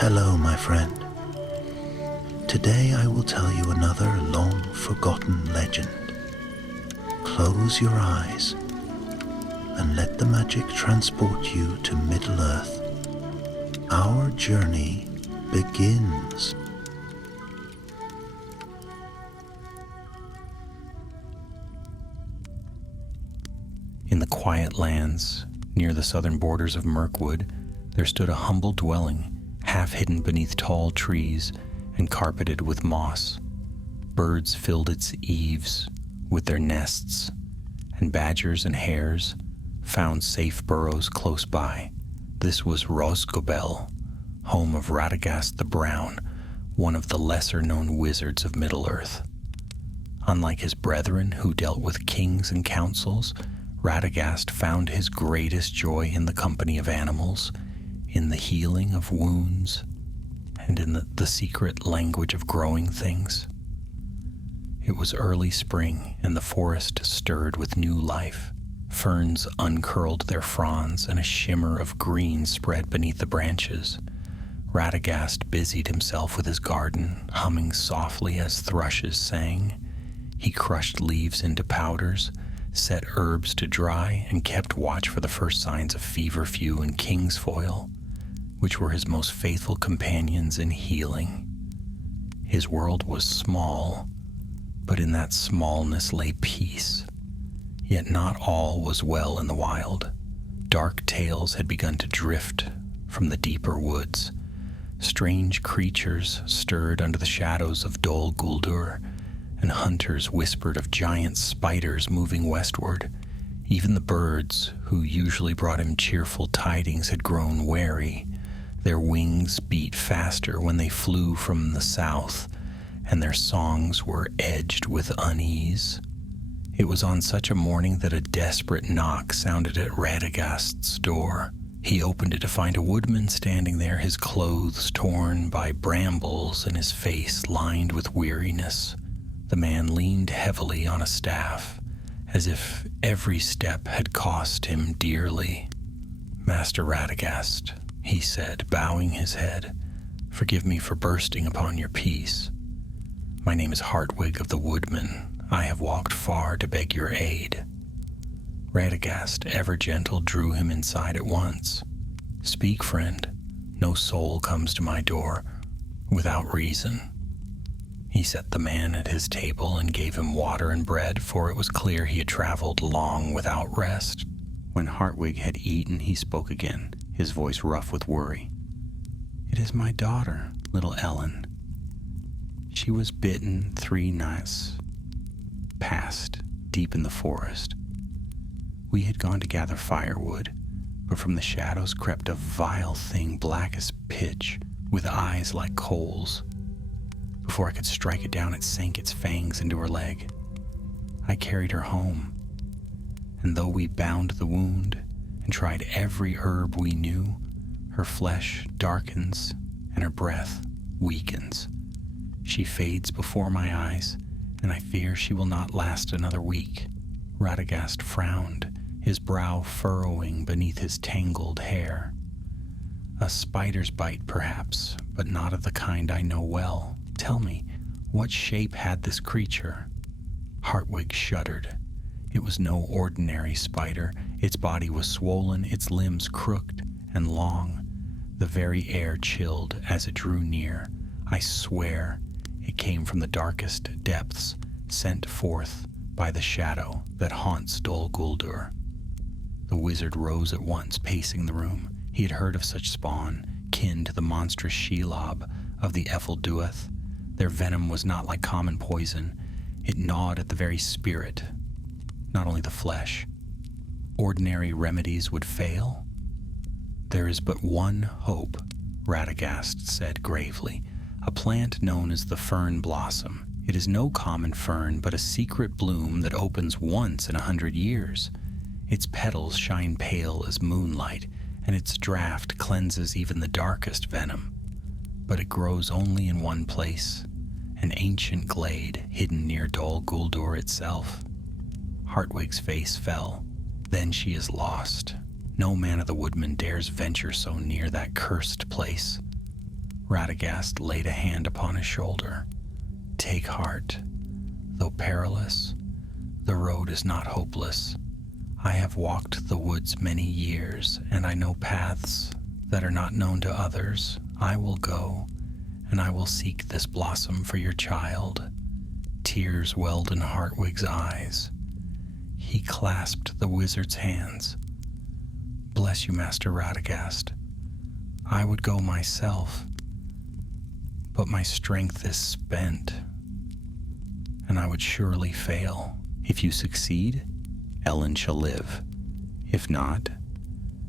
Hello, my friend. Today I will tell you another long-forgotten legend. Close your eyes and let the magic transport you to Middle-earth. Our journey begins. In the quiet lands near the southern borders of Mirkwood, there stood a humble dwelling, half hidden beneath tall trees and carpeted with moss. Birds filled its eaves with their nests, and badgers and hares found safe burrows close by. This was Rosgobel, home of Radagast the Brown, one of the lesser-known wizards of Middle-earth. Unlike his brethren who dealt with kings and councils, Radagast found his greatest joy in the company of animals, in the healing of wounds, and in the secret language of growing things. It was early spring, and the forest stirred with new life. Ferns uncurled their fronds, and a shimmer of green spread beneath the branches. Radagast busied himself with his garden, humming softly as thrushes sang. He crushed leaves into powders, set herbs to dry, and kept watch for the first signs of feverfew and kingsfoil, which were his most faithful companions in healing. His world was small, but in that smallness lay peace. Yet not all was well in the wild. Dark tales had begun to drift from the deeper woods. Strange creatures stirred under the shadows of Dol Guldur, and hunters whispered of giant spiders moving westward. Even the birds, who usually brought him cheerful tidings, had grown wary. Their wings beat faster when they flew from the south, and their songs were edged with unease. It was on such a morning that a desperate knock sounded at Radagast's door. He opened it to find a woodman standing there, his clothes torn by brambles and his face lined with weariness. The man leaned heavily on a staff, as if every step had cost him dearly. "Master Radagast," he said, bowing his head, "forgive me for bursting upon your peace. My name is Hartwig of the Woodman. I have walked far to beg your aid." Radagast, ever gentle, drew him inside at once. "Speak, friend. No soul comes to my door without reason." He set the man at his table and gave him water and bread, for it was clear he had traveled long without rest. When Hartwig had eaten, he spoke again, his voice rough with worry. "It is my daughter, little Ellen. She was bitten 3 nights past, deep in the forest. We had gone to gather firewood, but from the shadows crept a vile thing black as pitch, with eyes like coals. Before I could strike it down, it sank its fangs into her leg. I carried her home, and though we bound the wound and tried every herb we knew, her flesh darkens and her breath weakens. She fades before my eyes, and I fear she will not last another week." Radagast frowned, his brow furrowing beneath his tangled hair. "A spider's bite, perhaps, but not of the kind I know well. Tell me, what shape had this creature?" Hartwig shuddered. It was no ordinary spider. Its body was swollen, its limbs crooked and long. The very air chilled as it drew near. I swear it came from the darkest depths, sent forth by the shadow that haunts Dol Guldur. The wizard rose at once, pacing the room. He had heard of such spawn, kin to the monstrous Shelob of the Efelduath. Their venom was not like common poison. It gnawed at the very spirit, not only the flesh. Ordinary remedies would fail. "There is but one hope," Radagast said gravely. "A plant known as the fern blossom. It is no common fern, but a secret bloom that opens once in 100 years. Its petals shine pale as moonlight, and its draught cleanses even the darkest venom. But it grows only in one place, an ancient glade hidden near Dol Guldur itself." Hartwig's face fell. "Then she is lost. No man of the Woodman dares venture so near that cursed place." Radagast laid a hand upon his shoulder. "Take heart. Though perilous, the road is not hopeless. I have walked the woods many years, and I know paths that are not known to others. I will go, and I will seek this blossom for your child." Tears welled in Hartwig's eyes. He clasped the wizard's hands. "Bless you, Master Radagast. I would go myself, but my strength is spent, and I would surely fail. If you succeed, Ellen shall live. If not,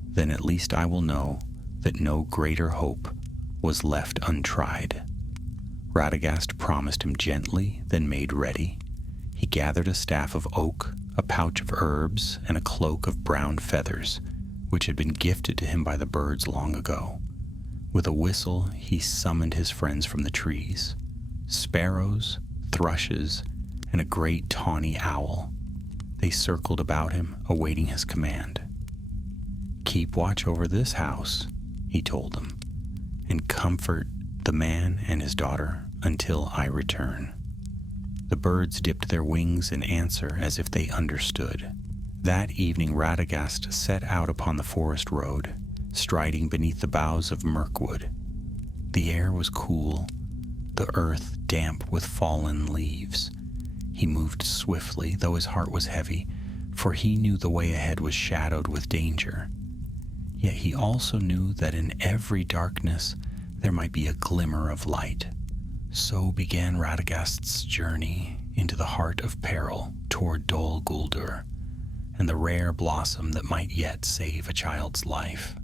then at least I will know that no greater hope was left untried." Radagast promised him gently, then made ready. He gathered a staff of oak, a pouch of herbs, and a cloak of brown feathers, which had been gifted to him by the birds long ago. With a whistle, he summoned his friends from the trees: sparrows, thrushes, and a great tawny owl. They circled about him, awaiting his command. "Keep watch over this house," he told them, "and comfort the man and his daughter until I return." The birds dipped their wings in answer as if they understood. That evening Radagast set out upon the forest road, striding beneath the boughs of Mirkwood. The air was cool, the earth damp with fallen leaves. He moved swiftly, though his heart was heavy, for he knew the way ahead was shadowed with danger. Yet he also knew that in every darkness there might be a glimmer of light. So began Radagast's journey into the heart of peril toward Dol Guldur, and the rare blossom that might yet save a child's life.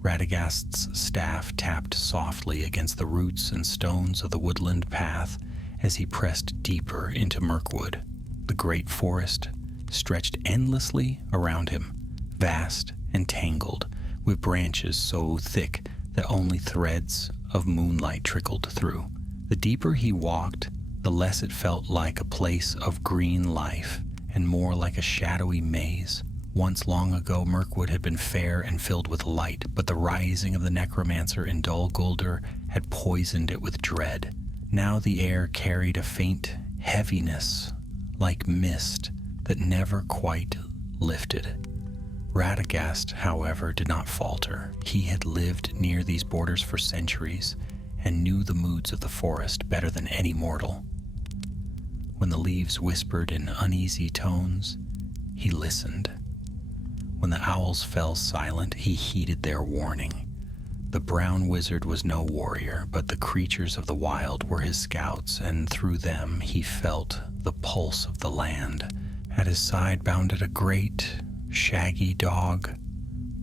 Radagast's staff tapped softly against the roots and stones of the woodland path as he pressed deeper into Mirkwood. The great forest stretched endlessly around him, vast and tangled, with branches so thick that only threads of moonlight trickled through. The deeper he walked, the less it felt like a place of green life, and more like a shadowy maze. Once long ago, Mirkwood had been fair and filled with light, but the rising of the necromancer in Dol Guldur had poisoned it with dread. Now the air carried a faint heaviness, like mist, that never quite lifted. Radagast, however, did not falter. He had lived near these borders for centuries and knew the moods of the forest better than any mortal. When the leaves whispered in uneasy tones, he listened. When the owls fell silent, he heeded their warning. The brown wizard was no warrior, but the creatures of the wild were his scouts, and through them he felt the pulse of the land. At his side bounded a great, shaggy dog,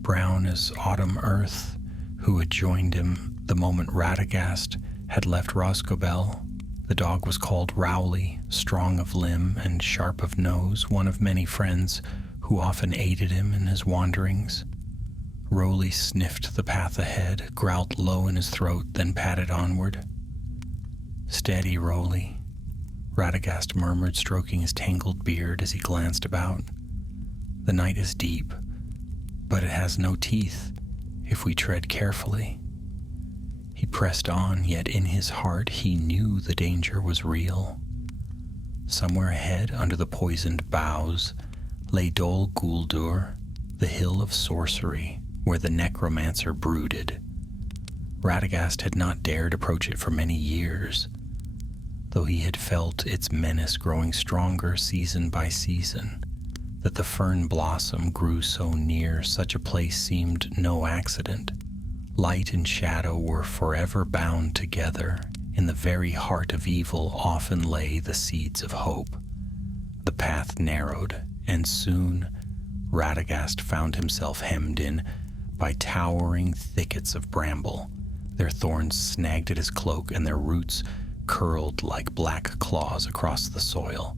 brown as autumn earth, who had joined him the moment Radagast had left Roscobel. The dog was called Rowley, strong of limb and sharp of nose, one of many friends who often aided him in his wanderings. Rowley sniffed the path ahead, growled low in his throat, then padded onward. "Steady, Rowley," Radagast murmured, stroking his tangled beard as he glanced about. "The night is deep, but it has no teeth if we tread carefully." He pressed on, yet in his heart he knew the danger was real. Somewhere ahead, under the poisoned boughs, lay Dol Guldur, the hill of sorcery, where the necromancer brooded. Radagast had not dared approach it for many years, though he had felt its menace growing stronger season by season. That the fern blossom grew so near such a place seemed no accident. Light and shadow were forever bound together. In the very heart of evil often lay the seeds of hope. The path narrowed, and soon Radagast found himself hemmed in by towering thickets of bramble. Their thorns snagged at his cloak, and their roots curled like black claws across the soil.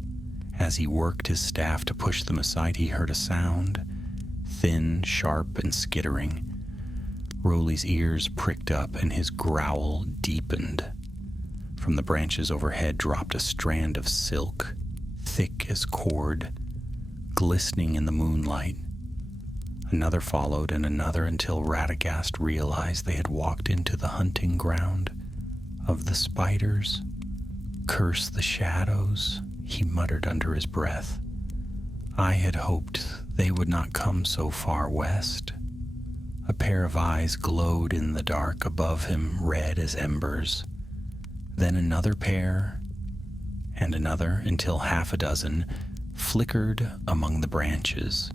As he worked his staff to push them aside, he heard a sound, thin, sharp, and skittering. Rowley's ears pricked up, and his growl deepened. From the branches overhead dropped a strand of silk, thick as cord, glistening in the moonlight. Another followed, and another, until Radagast realized they had walked into the hunting ground of the spiders. "Curse the shadows," he muttered under his breath. "I had hoped they would not come so far west." A pair of eyes glowed in the dark above him, red as embers. Then another pair, and another, until half a dozen flickered among the branches.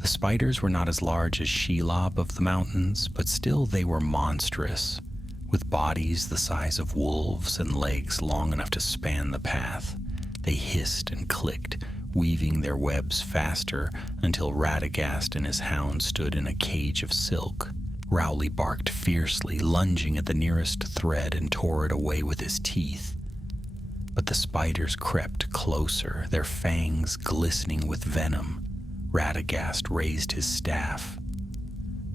The spiders were not as large as Shelob of the mountains, but still they were monstrous, with bodies the size of wolves and legs long enough to span the path. They hissed and clicked, weaving their webs faster, until Radagast and his hound stood in a cage of silk. Rowley barked fiercely, lunging at the nearest thread, and tore it away with his teeth. But the spiders crept closer, their fangs glistening with venom. Radagast raised his staff.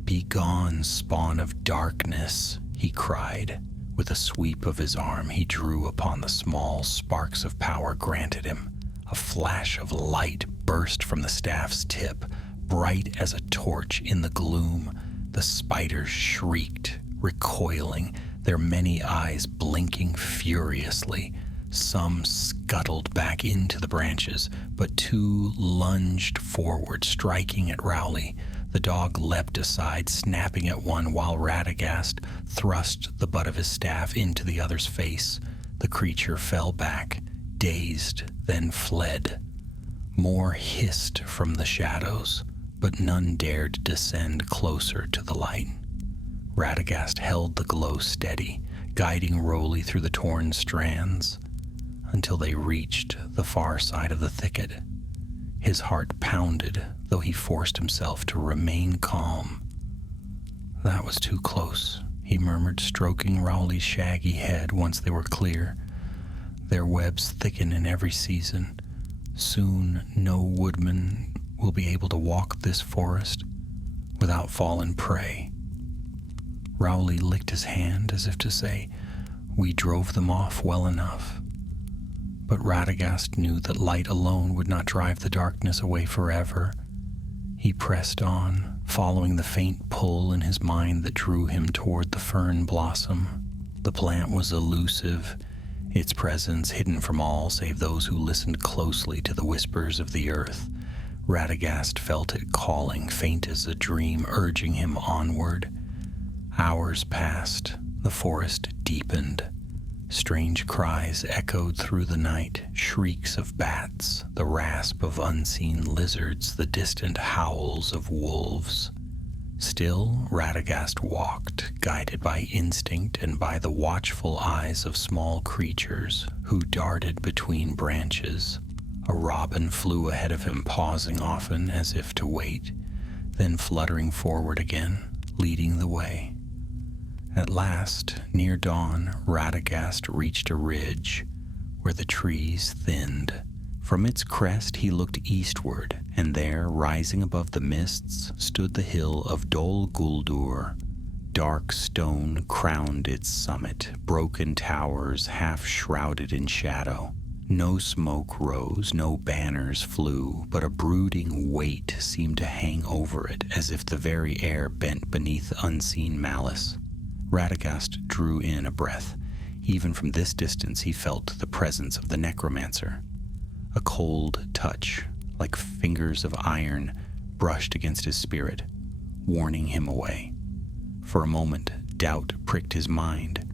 "Begone, spawn of darkness," he cried. With a sweep of his arm, he drew upon the small sparks of power granted him. A flash of light burst from the staff's tip, bright as a torch in the gloom. The spiders shrieked, recoiling, their many eyes blinking furiously. Some scuttled back into the branches, but two lunged forward, striking at Rowley. The dog leapt aside, snapping at one, while Radagast thrust the butt of his staff into the other's face. The creature fell back, dazed, then fled. More hissed from the shadows, but none dared descend closer to the light. Radagast held the glow steady, guiding Rowley through the torn strands, until they reached the far side of the thicket. His heart pounded, though he forced himself to remain calm. "That was too close," he murmured, stroking Rowley's shaggy head once they were clear. "Their webs thicken in every season. Soon no woodman will be able to walk this forest without fallen prey." Rowley licked his hand as if to say, "We drove them off well enough." But Radagast knew that light alone would not drive the darkness away forever. He pressed on, following the faint pull in his mind that drew him toward the fern blossom. The plant was elusive, its presence hidden from all save those who listened closely to the whispers of the earth. Radagast felt it calling, faint as a dream, urging him onward. Hours passed, the forest deepened. Strange cries echoed through the night, shrieks of bats, the rasp of unseen lizards, the distant howls of wolves. Still, Radagast walked, guided by instinct and by the watchful eyes of small creatures who darted between branches. A robin flew ahead of him, pausing often as if to wait, then fluttering forward again, leading the way. At last, near dawn, Radagast reached a ridge where the trees thinned. From its crest he looked eastward, and there, rising above the mists, stood the hill of Dol Guldur. Dark stone crowned its summit, broken towers half shrouded in shadow. No smoke rose, no banners flew, but a brooding weight seemed to hang over it, as if the very air bent beneath unseen malice. Radagast drew in a breath. Even from this distance he felt the presence of the necromancer. A cold touch, like fingers of iron, brushed against his spirit, warning him away. For a moment, doubt pricked his mind.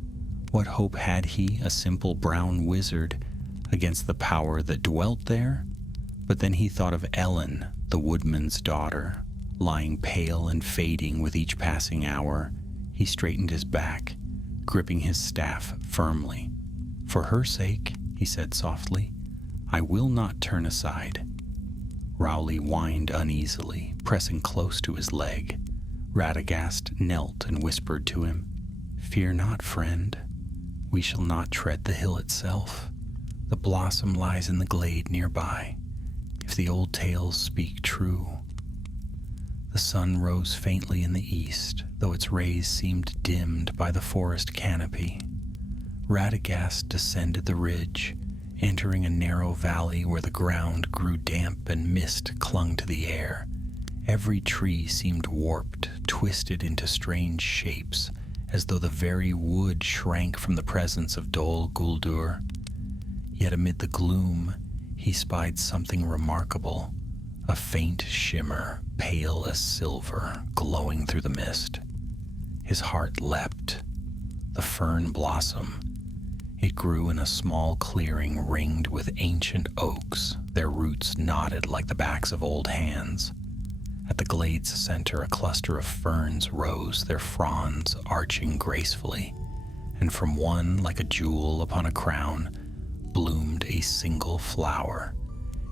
What hope had he, a simple brown wizard, against the power that dwelt there? But then he thought of Ellen, the woodman's daughter, lying pale and fading with each passing hour. He straightened his back, gripping his staff firmly. "For her sake," he said softly, "I will not turn aside." Rowley whined uneasily, pressing close to his leg. Radagast knelt and whispered to him, "Fear not, friend. We shall not tread the hill itself. The blossom lies in the glade nearby, if the old tales speak true." The sun rose faintly in the east, though its rays seemed dimmed by the forest canopy. Radagast descended the ridge, entering a narrow valley where the ground grew damp and mist clung to the air. Every tree seemed warped, twisted into strange shapes, as though the very wood shrank from the presence of Dol Guldur. Yet amid the gloom, he spied something remarkable, a faint shimmer, pale as silver, glowing through the mist. His heart leapt. The fern blossom. It grew in a small clearing ringed with ancient oaks, their roots knotted like the backs of old hands. At the glade's center, a cluster of ferns rose, their fronds arching gracefully, and from one, like a jewel upon a crown, bloomed a single flower.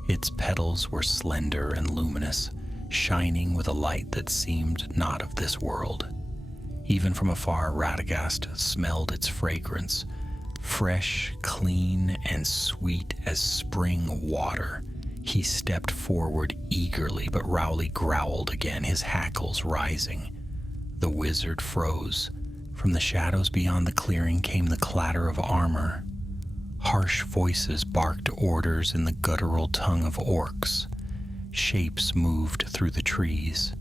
Its petals were slender and luminous, shining with a light that seemed not of this world. Even from afar, Radagast smelled its fragrance, fresh, clean, and sweet as spring water. He stepped forward eagerly, but Rowley growled again, his hackles rising. The wizard froze. From the shadows beyond the clearing came the clatter of armor. Harsh voices barked orders in the guttural tongue of orcs. Shapes moved through the trees.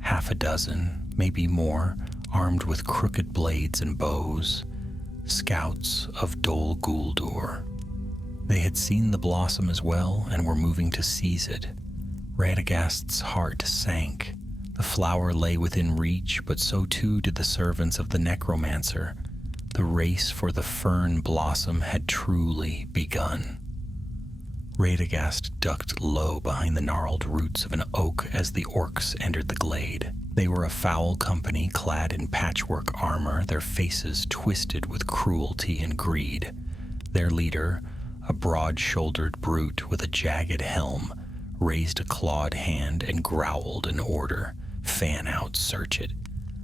Half a dozen, maybe more, armed with crooked blades and bows. Scouts of Dol Guldur. They had seen the blossom as well and were moving to seize it. Radagast's heart sank. The flower lay within reach, but so too did the servants of the necromancer. The race for the fern blossom had truly begun. Radagast ducked low behind the gnarled roots of an oak as the orcs entered the glade. They were a foul company clad in patchwork armor, their faces twisted with cruelty and greed. Their leader, a broad-shouldered brute with a jagged helm, raised a clawed hand and growled an order. "Fan out, search it."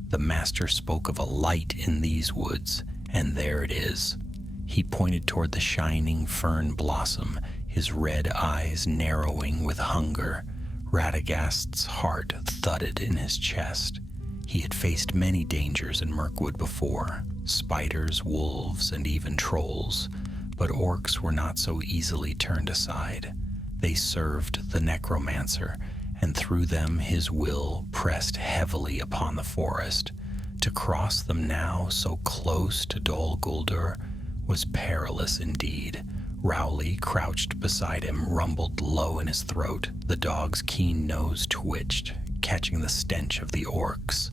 The master spoke of a light in these woods, and there it is. He pointed toward the shining fern blossom, his red eyes narrowing with hunger. Radagast's heart thudded in his chest. He had faced many dangers in Mirkwood before, spiders, wolves, and even trolls, but orcs were not so easily turned aside. They served the necromancer, and through them his will pressed heavily upon the forest. To cross them now, so close to Dol Guldur, was perilous indeed. Rowley, crouched beside him, rumbled low in his throat. The dog's keen nose twitched, catching the stench of the orcs.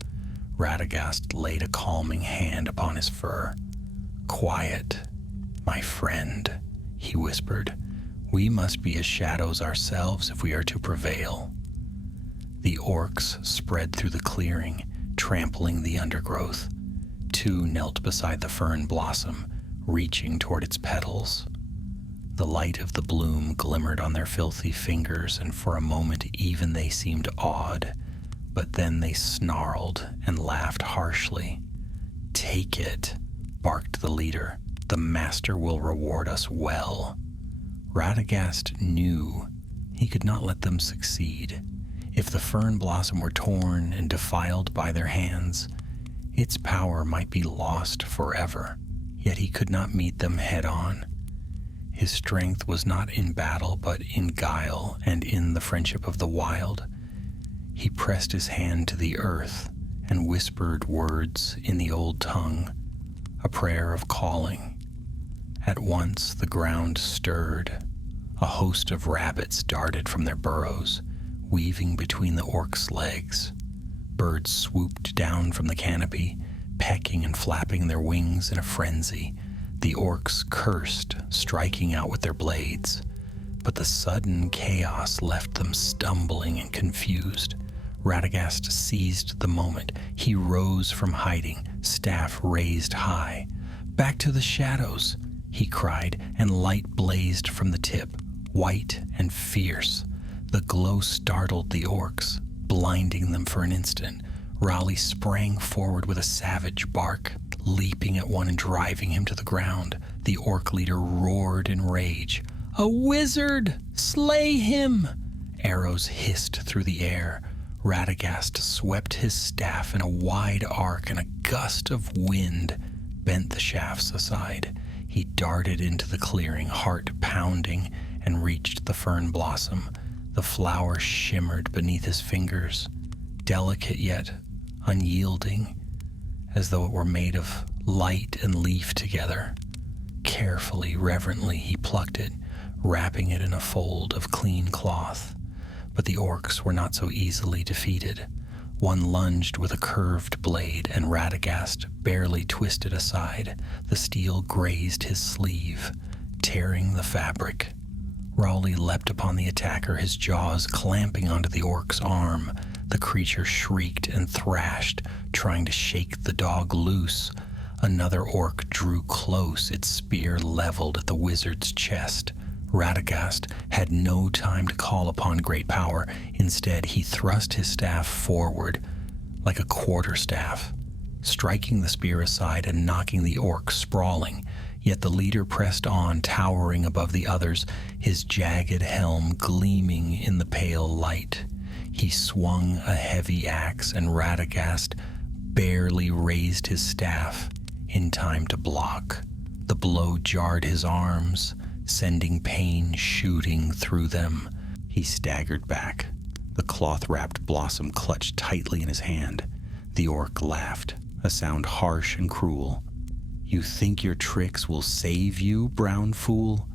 Radagast laid a calming hand upon his fur. "Quiet, my friend," he whispered. "We must be as shadows ourselves if we are to prevail." The orcs spread through the clearing, trampling the undergrowth. Two knelt beside the fern blossom, reaching toward its petals. The light of the bloom glimmered on their filthy fingers, and for a moment even they seemed awed. But then they snarled and laughed harshly. "Take it," barked the leader. "The master will reward us well." Radagast knew he could not let them succeed. If the fern blossom were torn and defiled by their hands, its power might be lost forever. Yet he could not meet them head-on. His strength was not in battle, but in guile and in the friendship of the wild. He pressed his hand to the earth and whispered words in the old tongue, a prayer of calling. At once the ground stirred. A host of rabbits darted from their burrows, weaving between the orcs' legs. Birds swooped down from the canopy, pecking and flapping their wings in a frenzy. The orcs cursed, striking out with their blades. But the sudden chaos left them stumbling and confused. Radagast seized the moment. He rose from hiding, staff raised high. "Back to the shadows," he cried, and light blazed from the tip, white and fierce. The glow startled the orcs, blinding them for an instant. Rowley sprang forward with a savage bark, leaping at one and driving him to the ground. The orc leader roared in rage. "A wizard! Slay him!" Arrows hissed through the air. Radagast swept his staff in a wide arc, and a gust of wind bent the shafts aside. He darted into the clearing, heart pounding, and reached the fern blossom. The flower shimmered beneath his fingers, delicate yet unyielding, as though it were made of light and leaf together. Carefully, reverently, he plucked it, wrapping it in a fold of clean cloth. But the orcs were not so easily defeated. One lunged with a curved blade, and Radagast barely twisted aside. The steel grazed his sleeve, tearing the fabric. Rowley leapt upon the attacker, his jaws clamping onto the orc's arm. The creature shrieked and thrashed, trying to shake the dog loose. Another orc drew close, its spear leveled at the wizard's chest. Radagast had no time to call upon great power. Instead, he thrust his staff forward like a quarterstaff, striking the spear aside and knocking the orc sprawling. Yet the leader pressed on, towering above the others, his jagged helm gleaming in the pale light. He swung a heavy axe, and Radagast barely raised his staff in time to block. The blow jarred his arms, sending pain shooting through them. He staggered back, the cloth-wrapped blossom clutched tightly in his hand. The orc laughed, a sound harsh and cruel. "You think your tricks will save you, brown fool?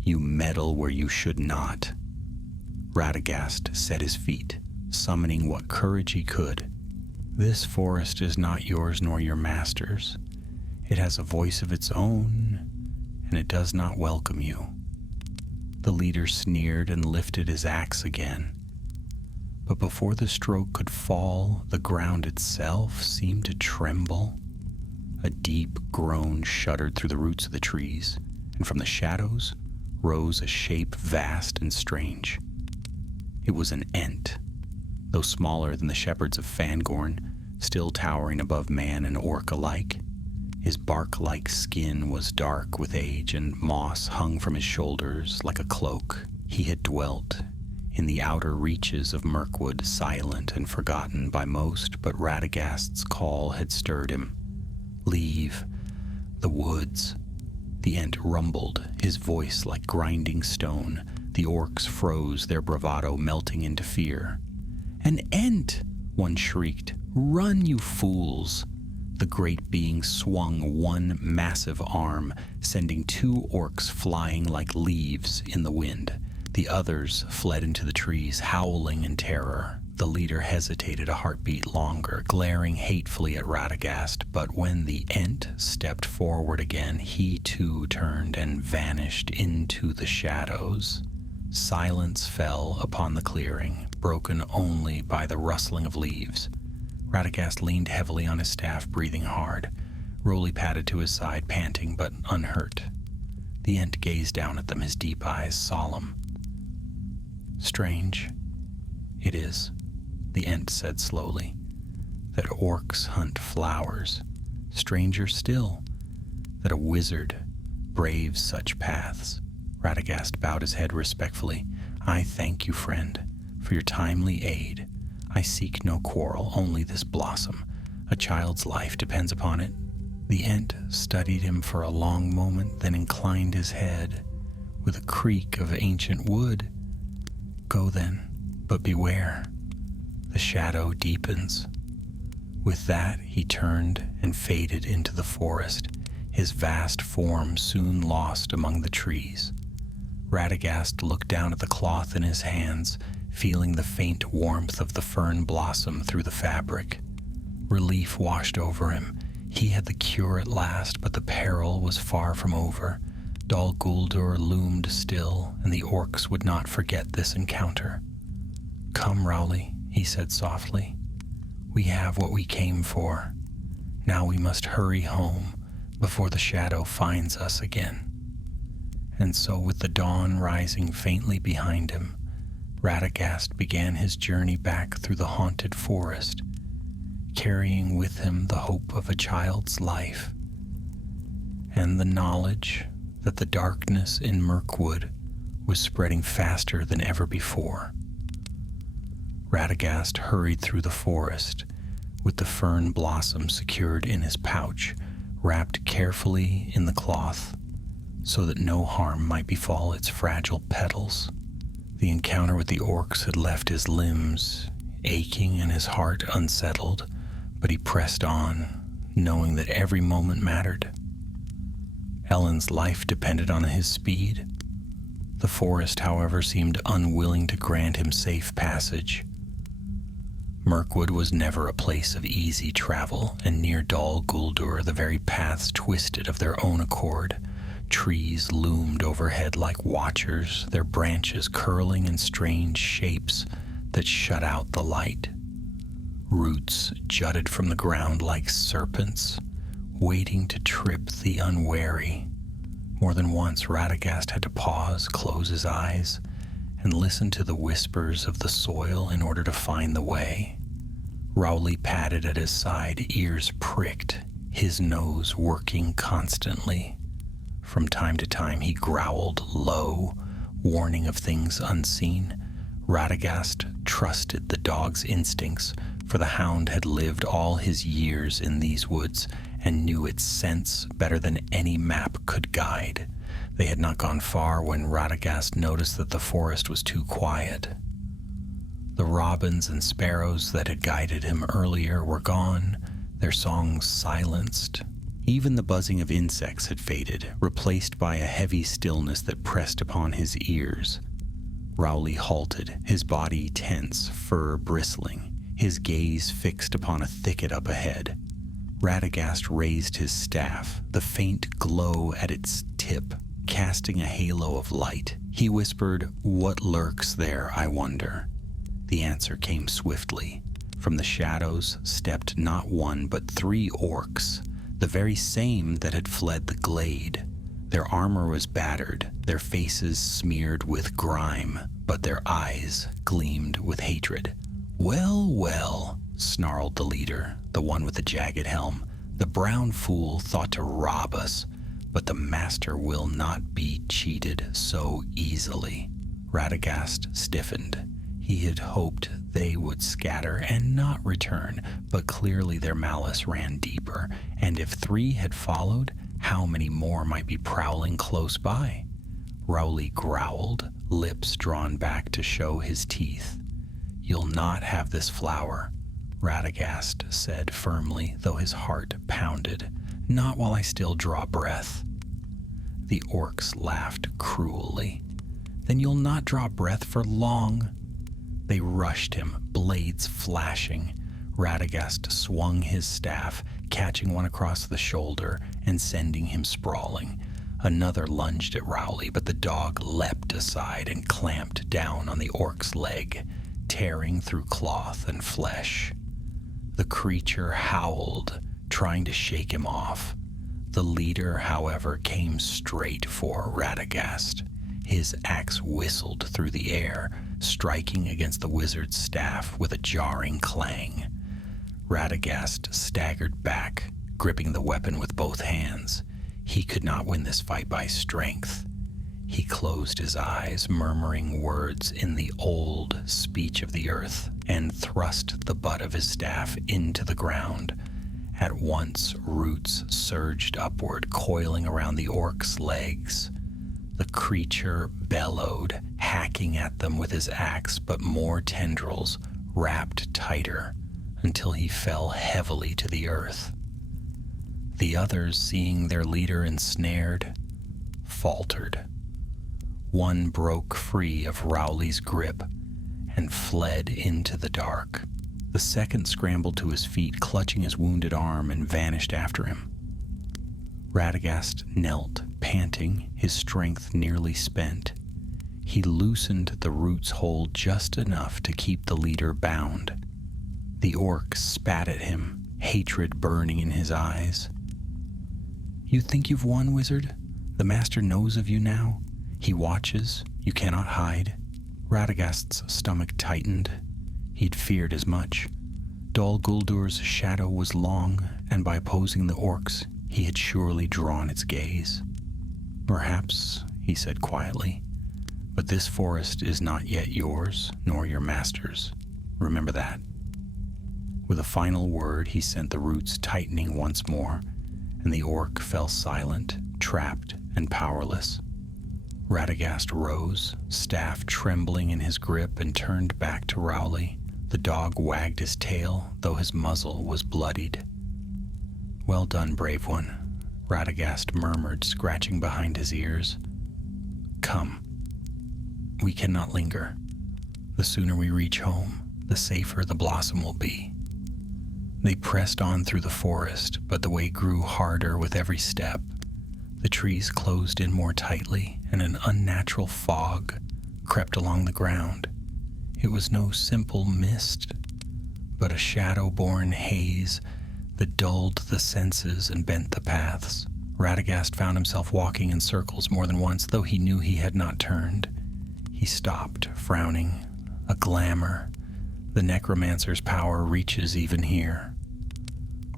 You meddle where you should not." Radagast set his feet, summoning what courage he could. "This forest is not yours nor your master's. It has a voice of its own, and it does not welcome you." The leader sneered and lifted his axe again. But before the stroke could fall, the ground itself seemed to tremble. A deep groan shuddered through the roots of the trees, and from the shadows rose a shape vast and strange. It was an Ent, though smaller than the shepherds of Fangorn, still towering above man and orc alike. His bark-like skin was dark with age, and moss hung from his shoulders like a cloak. He had dwelt in the outer reaches of Mirkwood, silent and forgotten by most, but Radagast's call had stirred him. "Leave the woods." The Ent rumbled, his voice like grinding stone. The orcs froze, their bravado melting into fear. "An Ent!" one shrieked. "Run, you fools!" The great being swung one massive arm, sending two orcs flying like leaves in the wind. The others fled into the trees, howling in terror. The leader hesitated a heartbeat longer, glaring hatefully at Radagast, but when the Ent stepped forward again, he too turned and vanished into the shadows. Silence fell upon the clearing, broken only by the rustling of leaves. Radagast leaned heavily on his staff, breathing hard. Rowley padded to his side, panting but unhurt. The Ent gazed down at them, his deep eyes solemn. "Strange, it is," the Ent said slowly, "that orcs hunt flowers. Stranger still, that a wizard braves such paths." Radagast bowed his head respectfully. "I thank you, friend, for your timely aid. I seek no quarrel, only this blossom. A child's life depends upon it." The Ent studied him for a long moment, then inclined his head with a creak of ancient wood. "Go then, but beware. The shadow deepens." With that, he turned and faded into the forest, his vast form soon lost among the trees. Radagast looked down at the cloth in his hands, feeling the faint warmth of the fern blossom through the fabric. Relief washed over him. He had the cure at last, but the peril was far from over. Dol Guldur loomed still, and the orcs would not forget this encounter. "Come, Rowley," he said softly. "We have what we came for. Now we must hurry home before the shadow finds us again." And so, with the dawn rising faintly behind him, Radagast began his journey back through the haunted forest, carrying with him the hope of a child's life and the knowledge that the darkness in Mirkwood was spreading faster than ever before. Radagast hurried through the forest with the fern blossom secured in his pouch, wrapped carefully in the cloth so that no harm might befall its fragile petals. The encounter with the orcs had left his limbs aching and his heart unsettled, but he pressed on, knowing that every moment mattered. Ellen's life depended on his speed. The forest, however, seemed unwilling to grant him safe passage. Mirkwood was never a place of easy travel, and near Dol Guldur the very paths twisted of their own accord. Trees loomed overhead like watchers, their branches curling in strange shapes that shut out the light. Roots jutted from the ground like serpents, waiting to trip the unwary. More than once, Radagast had to pause, close his eyes, and listen to the whispers of the soil in order to find the way. Rowley padded at his side, ears pricked, his nose working constantly. From time to time he growled low, warning of things unseen. Radagast trusted the dog's instincts, for the hound had lived all his years in these woods and knew its scents better than any map could guide. They had not gone far when Radagast noticed that the forest was too quiet. The robins and sparrows that had guided him earlier were gone, their songs silenced. Even the buzzing of insects had faded, replaced by a heavy stillness that pressed upon his ears. Rowley halted, his body tense, fur bristling, his gaze fixed upon a thicket up ahead. Radagast raised his staff, the faint glow at its tip, casting a halo of light. He whispered, "What lurks there, I wonder?" The answer came swiftly. From the shadows stepped not one but 3 orcs, the very same that had fled the glade. Their armor was battered, their faces smeared with grime, but their eyes gleamed with hatred. "Well, well," snarled the leader, the one with the jagged helm. "The brown fool thought to rob us, but the master will not be cheated so easily." Radagast stiffened. He had hoped they would scatter and not return, but clearly their malice ran deeper, and if 3 had followed, how many more might be prowling close by? Rowley growled, lips drawn back to show his teeth. "You'll not have this flower," Radagast said firmly, though his heart pounded. "Not while I still draw breath." The orcs laughed cruelly. "Then you'll not draw breath for long." They rushed him, blades flashing. Radagast swung his staff, catching one across the shoulder and sending him sprawling. Another lunged at Rowley, but the dog leapt aside and clamped down on the orc's leg, tearing through cloth and flesh. The creature howled, trying to shake him off. The leader, however, came straight for Radagast. His axe whistled through the air, striking against the wizard's staff with a jarring clang. Radagast staggered back, gripping the weapon with both hands. He could not win this fight by strength. He closed his eyes, murmuring words in the old speech of the earth, and thrust the butt of his staff into the ground. At once, roots surged upward, coiling around the orc's legs. The creature bellowed, hacking at them with his axe, but more tendrils wrapped tighter until he fell heavily to the earth. The others, seeing their leader ensnared, faltered. One broke free of Rowley's grip and fled into the dark. The second scrambled to his feet, clutching his wounded arm, and vanished after him. Radagast knelt, panting, his strength nearly spent. He loosened the root's hold just enough to keep the leader bound. The orc spat at him, hatred burning in his eyes. "You think you've won, wizard? The master knows of you now. He watches. You cannot hide." Radagast's stomach tightened. He'd feared as much. Dol Guldur's shadow was long, and by opposing the orcs, he had surely drawn its gaze. "Perhaps," he said quietly, "but this forest is not yet yours, nor your master's. Remember that." With a final word, he sent the roots tightening once more, and the orc fell silent, trapped, and powerless. Radagast rose, staff trembling in his grip, and turned back to Rowley. The dog wagged his tail, though his muzzle was bloodied. "Well done, brave one," Radagast murmured, scratching behind his ears. "Come. We cannot linger. The sooner we reach home, the safer the blossom will be." They pressed on through the forest, but the way grew harder with every step. The trees closed in more tightly, and an unnatural fog crept along the ground. It was no simple mist, but a shadow-born haze that dulled the senses and bent the paths. Radagast found himself walking in circles more than once, though he knew he had not turned. He stopped, frowning. A glamour. The necromancer's power reaches even here.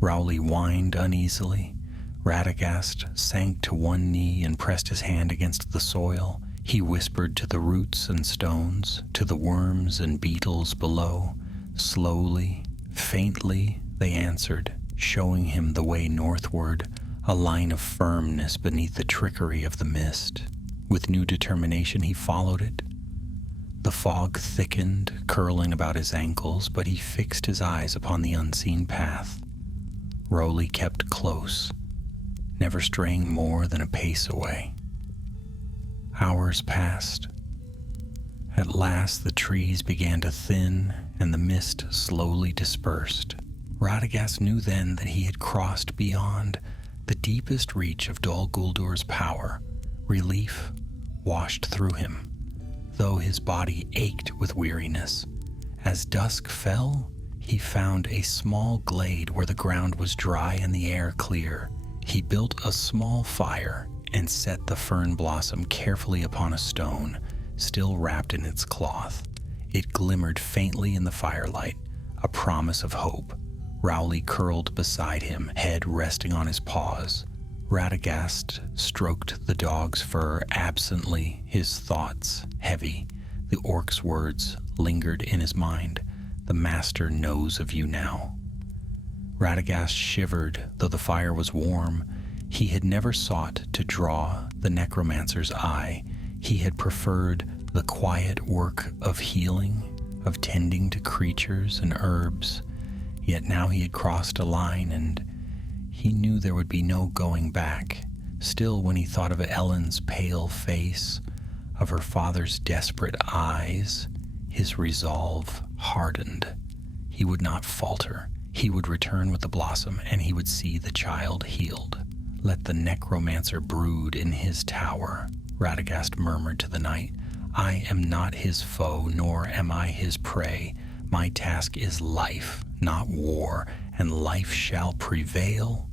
Rowley whined uneasily. Radagast sank to one knee and pressed his hand against the soil. He whispered to the roots and stones, to the worms and beetles below. Slowly, faintly, they answered, showing him the way northward, a line of firmness beneath the trickery of the mist. With new determination, he followed it. The fog thickened, curling about his ankles, but he fixed his eyes upon the unseen path. Rowley kept close, never straying more than a pace away. Hours passed. At last the trees began to thin, and the mist slowly dispersed. Radagast knew then that he had crossed beyond the deepest reach of Dol Guldur power. Relief washed through him, though his body ached with weariness. As dusk fell, he found a small glade where the ground was dry and the air clear. He built a small fire and set the fern blossom carefully upon a stone, still wrapped in its cloth. It glimmered faintly in the firelight, a promise of hope. Rowley curled beside him, head resting on his paws. Radagast stroked the dog's fur absently, his thoughts heavy. The orc's words lingered in his mind. "The master knows of you now." Radagast shivered, though the fire was warm. He had never sought to draw the necromancer's eye. He had preferred the quiet work of healing, of tending to creatures and herbs. Yet now he had crossed a line, and he knew there would be no going back. Still, when he thought of Ellen's pale face, of her father's desperate eyes, his resolve hardened. He would not falter. He would return with the blossom, and he would see the child healed. "Let the necromancer brood in his tower," Radagast murmured to the night. "I am not his foe, nor am I his prey. My task is life, not war, and life shall prevail."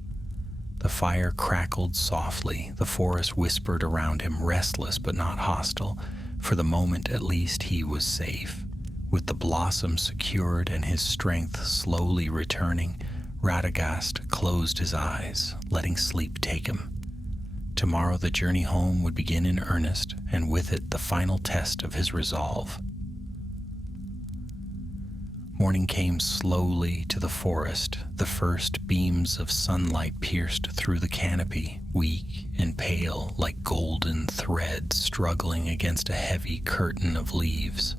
The fire crackled softly. The forest whispered around him, restless but not hostile. For the moment, at least, he was safe. With the blossom secured and his strength slowly returning, Radagast closed his eyes, letting sleep take him. Tomorrow the journey home would begin in earnest, and with it the final test of his resolve. Morning came slowly to the forest. The first beams of sunlight pierced through the canopy, weak and pale, like golden thread struggling against a heavy curtain of leaves.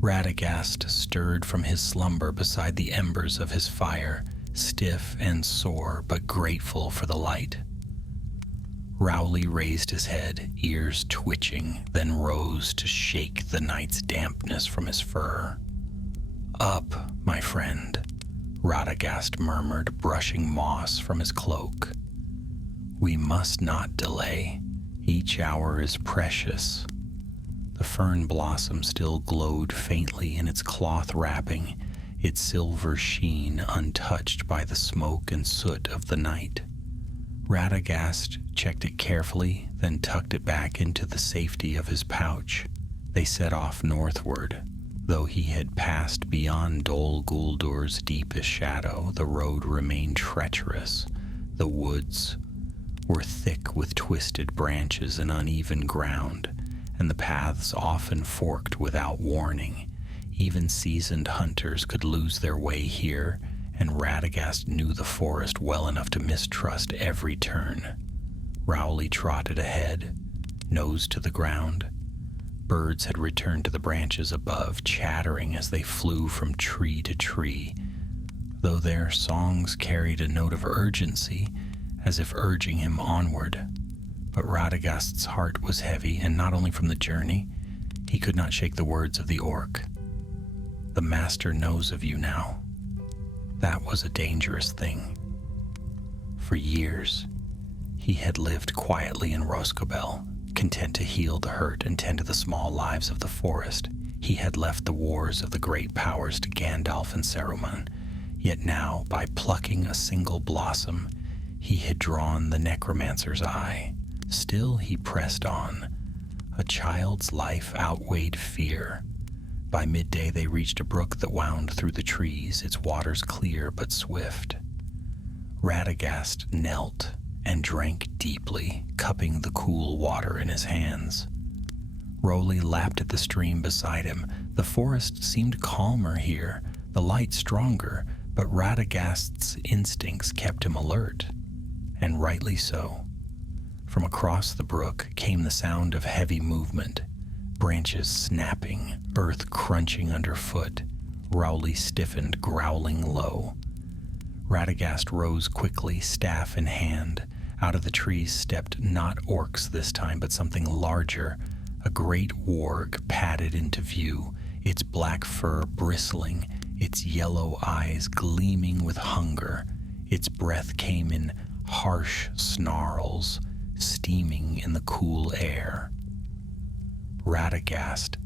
Radagast stirred from his slumber beside the embers of his fire, stiff and sore, but grateful for the light. Rowley raised his head, ears twitching, then rose to shake the night's dampness from his fur. "Up, my friend," Radagast murmured, brushing moss from his cloak. "We must not delay. Each hour is precious." The fern blossom still glowed faintly in its cloth wrapping, its silver sheen untouched by the smoke and soot of the night. Radagast checked it carefully, then tucked it back into the safety of his pouch. They set off northward. Though he had passed beyond Dol Guldur's deepest shadow, the road remained treacherous. The woods were thick with twisted branches and uneven ground, and the paths often forked without warning. Even seasoned hunters could lose their way here, and Radagast knew the forest well enough to mistrust every turn. Rowley trotted ahead, nose to the ground. Birds had returned to the branches above, chattering as they flew from tree to tree, though their songs carried a note of urgency, as if urging him onward. But Radagast's heart was heavy, and not only from the journey. He could not shake the words of the orc. "The master knows of you now." That was a dangerous thing. For years, he had lived quietly in Roscobel, content to heal the hurt and tend to the small lives of the forest. He had left the wars of the great powers to Gandalf and Saruman, yet now, by plucking a single blossom, he had drawn the necromancer's eye. Still he pressed on. A child's life outweighed fear. By midday they reached a brook that wound through the trees, its waters clear but swift. Radagast knelt and drank deeply, cupping the cool water in his hands. Rowley lapped at the stream beside him. The forest seemed calmer here, the light stronger, but Radagast's instincts kept him alert, and rightly so. From across the brook came the sound of heavy movement, branches snapping, earth crunching underfoot. Rowley stiffened, growling low. Radagast rose quickly, staff in hand. Out of the trees stepped not orcs this time, but something larger. A great warg padded into view, its black fur bristling, its yellow eyes gleaming with hunger. Its breath came in harsh snarls, steaming in the cool air. Radagast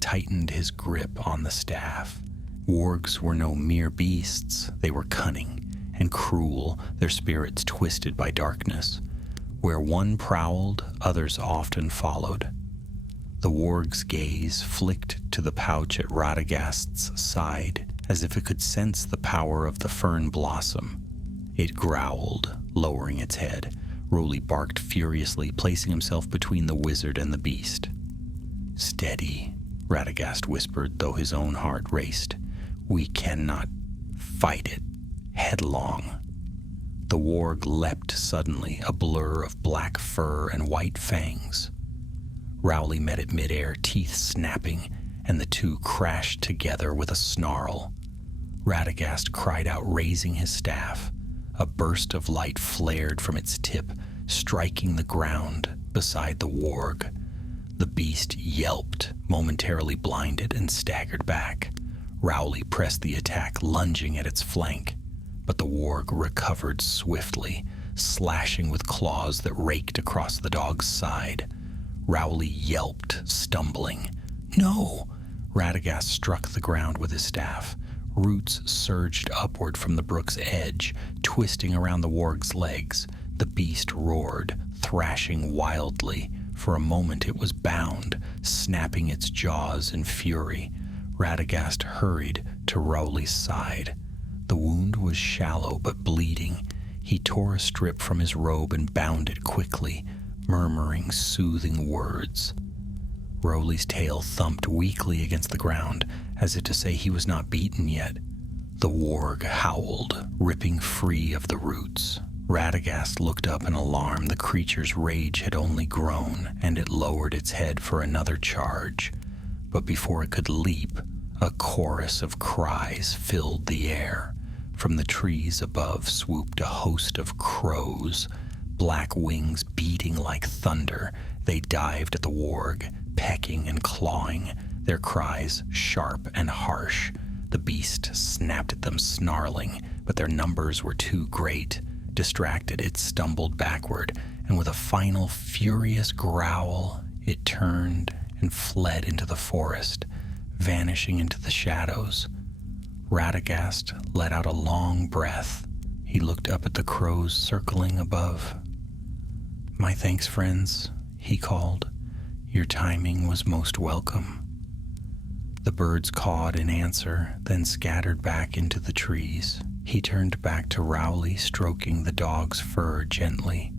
tightened his grip on the staff. Wargs were no mere beasts. They were cunning and cruel, their spirits twisted by darkness. Where one prowled, others often followed. The warg's gaze flicked to the pouch at Radagast's side, as if it could sense the power of the fern blossom. It growled, lowering its head. Rowley barked furiously, placing himself between the wizard and the beast. "Steady," Radagast whispered, though his own heart raced. "We cannot fight it headlong." The warg leapt suddenly, a blur of black fur and white fangs. Rowley met it midair, teeth snapping, and the two crashed together with a snarl. Radagast cried out, raising his staff. A burst of light flared from its tip, striking the ground beside the warg. The beast yelped, momentarily blinded, and staggered back. Rowley pressed the attack, lunging at its flank, but the warg recovered swiftly, slashing with claws that raked across the dog's side. Rowley yelped, stumbling. "No!" Radagast struck the ground with his staff. Roots surged upward from the brook's edge, twisting around the warg's legs. The beast roared, thrashing wildly. For a moment it was bound, snapping its jaws in fury. Radagast hurried to Rowley's side. The wound was shallow but bleeding. He tore a strip from his robe and bound it quickly, murmuring soothing words. Rowley's tail thumped weakly against the ground, as if to say he was not beaten yet. The warg howled, ripping free of the roots. Radagast looked up in alarm. The creature's rage had only grown, and it lowered its head for another charge. But before it could leap, a chorus of cries filled the air. From the trees above swooped a host of crows, black wings beating like thunder. They dived at the warg, pecking and clawing, their cries sharp and harsh. The beast snapped at them, snarling, but their numbers were too great. Distracted, it stumbled backward, and with a final furious growl, it turned and fled into the forest, vanishing into the shadows. Radagast let out a long breath. He looked up at the crows circling above. "My thanks, friends," he called. "Your timing was most welcome." The birds cawed in answer, then scattered back into the trees. He turned back to Rowley, stroking the dog's fur gently.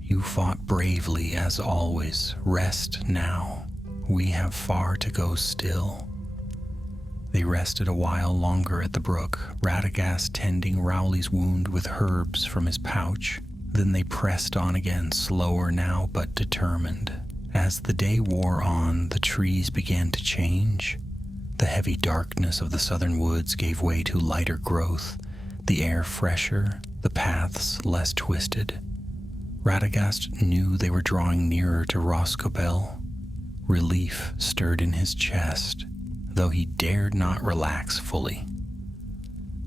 "You fought bravely as always. Rest now. We have far to go still." They rested a while longer at the brook, Radagast tending Rowley's wound with herbs from his pouch. Then they pressed on again, slower now but determined. As the day wore on, the trees began to change. The heavy darkness of the southern woods gave way to lighter growth, the air fresher, the paths less twisted. Radagast knew they were drawing nearer to Roscommon. Relief stirred in his chest, though he dared not relax fully.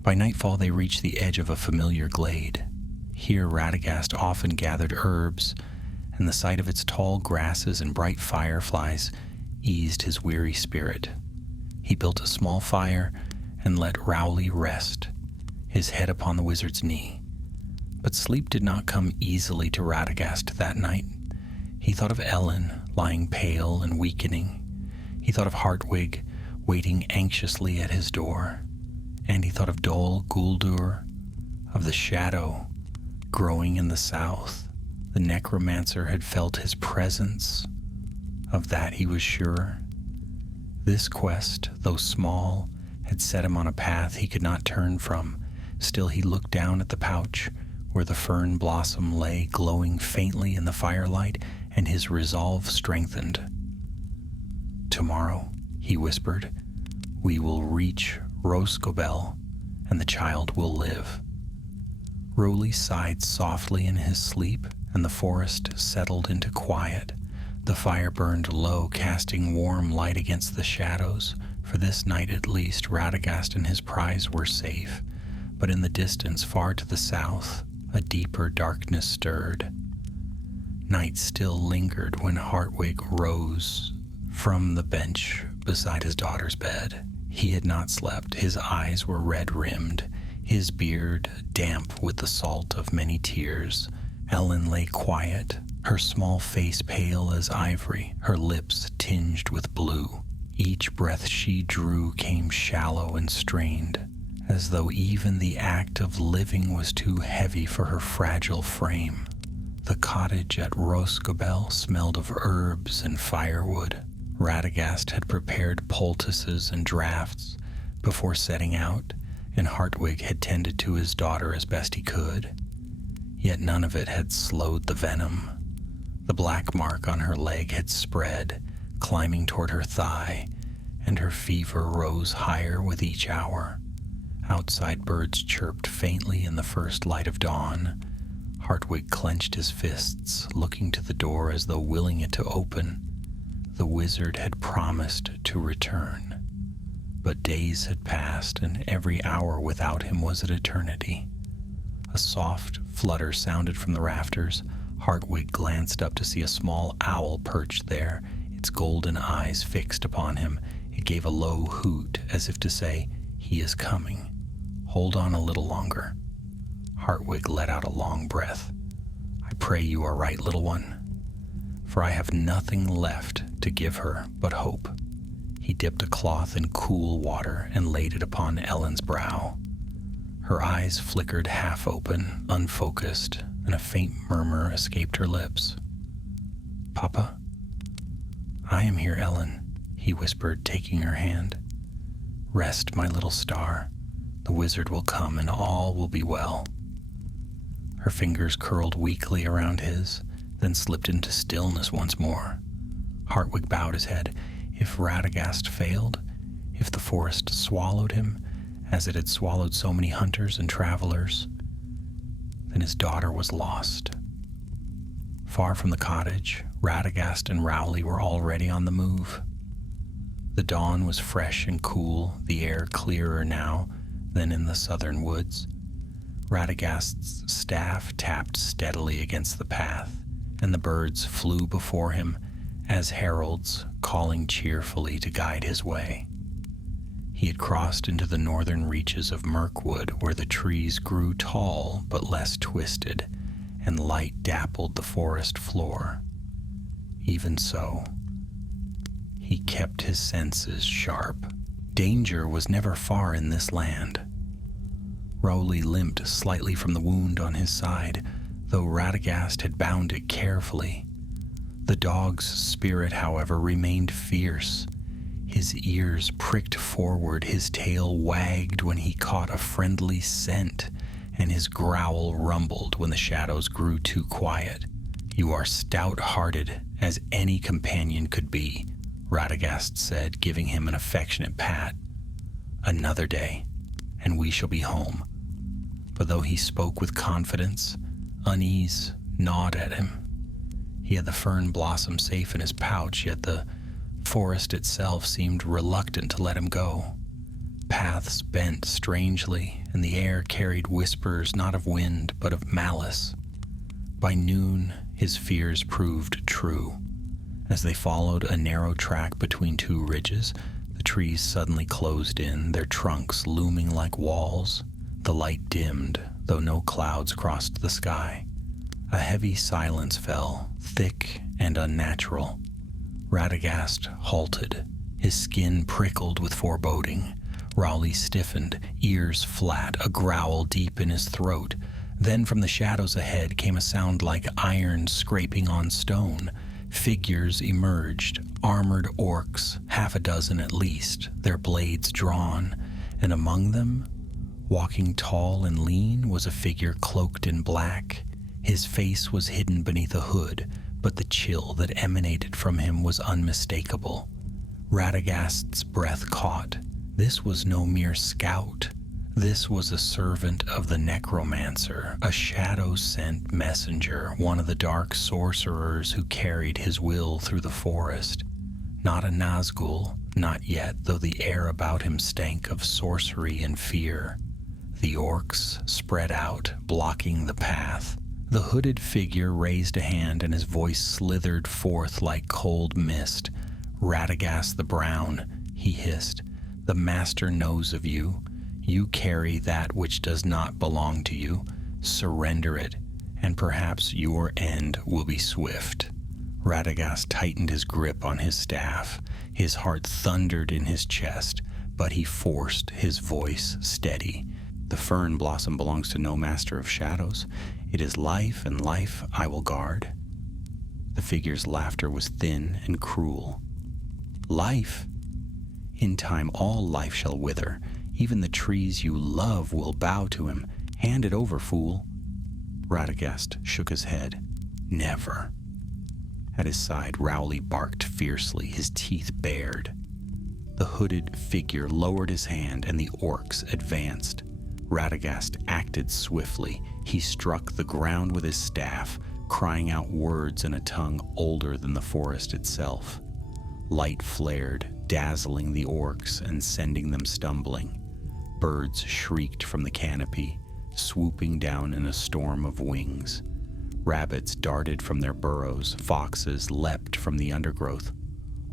By nightfall they reached the edge of a familiar glade. Here Radagast often gathered herbs, and the sight of its tall grasses and bright fireflies eased his weary spirit. He built a small fire and let Rowley rest, his head upon the wizard's knee. But sleep did not come easily to Radagast that night. He thought of Ellen, lying pale and weakening. He thought of Hartwig, waiting anxiously at his door. And he thought of Dol Guldur, of the shadow growing in the south. The necromancer had felt his presence. Of that he was sure. This quest, though small, had set him on a path he could not turn from. Still he looked down at the pouch, where the fern blossom lay glowing faintly in the firelight, and his resolve strengthened. "Tomorrow," he whispered, "we will reach Roscommon, and the child will live." Rowley sighed softly in his sleep, and the forest settled into quiet. The fire burned low, casting warm light against the shadows. For this night at least, Radagast and his prize were safe. But in the distance, far to the south, a deeper darkness stirred. Night still lingered when Hartwig rose from the bench beside his daughter's bed. He had not slept. His eyes were red-rimmed, his beard damp with the salt of many tears. Ellen lay quiet, her small face pale as ivory, her lips tinged with blue. Each breath she drew came shallow and strained, as though even the act of living was too heavy for her fragile frame. The cottage at Roscommon smelled of herbs and firewood. Radagast had prepared poultices and draughts before setting out, and Hartwig had tended to his daughter as best he could. Yet none of it had slowed the venom. The black mark on her leg had spread, climbing toward her thigh, and her fever rose higher with each hour. Outside birds chirped faintly in the first light of dawn. Hartwig clenched his fists, looking to the door as though willing it to open. The wizard had promised to return. But days had passed, and every hour without him was an eternity. A soft flutter sounded from the rafters. Hartwig glanced up to see a small owl perched there, its golden eyes fixed upon him. It gave a low hoot, as if to say, "He is coming. Hold on a little longer." Hartwig let out a long breath. "I pray you are right, little one, for I have nothing left to give her but hope." He dipped a cloth in cool water and laid it upon Ellen's brow. Her eyes flickered half open, unfocused, and a faint murmur escaped her lips. "Papa?" "I am here, Ellen," he whispered, taking her hand. "Rest, my little star. The wizard will come and all will be well." Her fingers curled weakly around his, then slipped into stillness once more. Hartwig bowed his head. If Radagast failed, if the forest swallowed him, as it had swallowed so many hunters and travelers, then his daughter was lost. Far from the cottage, Radagast and Rowley were already on the move. The dawn was fresh and cool, the air clearer now than in the southern woods. Radagast's staff tapped steadily against the path, and the birds flew before him as heralds, calling cheerfully to guide his way. He had crossed into the northern reaches of Mirkwood, where the trees grew tall but less twisted, and light dappled the forest floor. Even so, he kept his senses sharp. Danger was never far in this land. Rowley limped slightly from the wound on his side, though Radagast had bound it carefully. The dog's spirit, however, remained fierce. His ears pricked forward, his tail wagged when he caught a friendly scent, and his growl rumbled when the shadows grew too quiet. "You are stout-hearted as any companion could be," Radagast said, giving him an affectionate pat. "Another day, and we shall be home." But though he spoke with confidence, unease gnawed at him. He had the fern blossom safe in his pouch, yet the forest itself seemed reluctant to let him go. Paths bent strangely, and the air carried whispers not of wind, but of malice. By noon, his fears proved true. As they followed a narrow track between two ridges, the trees suddenly closed in, their trunks looming like walls. The light dimmed, though no clouds crossed the sky. A heavy silence fell, thick and unnatural. Radagast halted, his skin prickled with foreboding. Rowley stiffened, ears flat, a growl deep in his throat. Then from the shadows ahead came a sound like iron scraping on stone. Figures emerged, armored orcs, half a dozen at least, their blades drawn, and among them, walking tall and lean, was a figure cloaked in black. His face was hidden beneath a hood, but the chill that emanated from him was unmistakable. Radagast's breath caught. This was no mere scout. This was a servant of the necromancer, a shadow-sent messenger, one of the dark sorcerers who carried his will through the forest. Not a Nazgul, not yet, though the air about him stank of sorcery and fear. The orcs spread out, blocking the path. The hooded figure raised a hand, and his voice slithered forth like cold mist. "Radagast the Brown," he hissed, "the master knows of you. You carry that which does not belong to you. Surrender it, and perhaps your end will be swift." Radagast tightened his grip on his staff. His heart thundered in his chest, but he forced his voice steady. "The fern blossom belongs to no master of shadows. It is life, and life I will guard." The figure's laughter was thin and cruel. "Life? In time all life shall wither. Even the trees you love will bow to him. Hand it over, fool." Radagast shook his head. "Never." At his side, Rowley barked fiercely, his teeth bared. The hooded figure lowered his hand, and the orcs advanced. Radagast acted swiftly. He struck the ground with his staff, crying out words in a tongue older than the forest itself. Light flared, dazzling the orcs and sending them stumbling. Birds shrieked from the canopy, swooping down in a storm of wings. Rabbits darted from their burrows, foxes leapt from the undergrowth,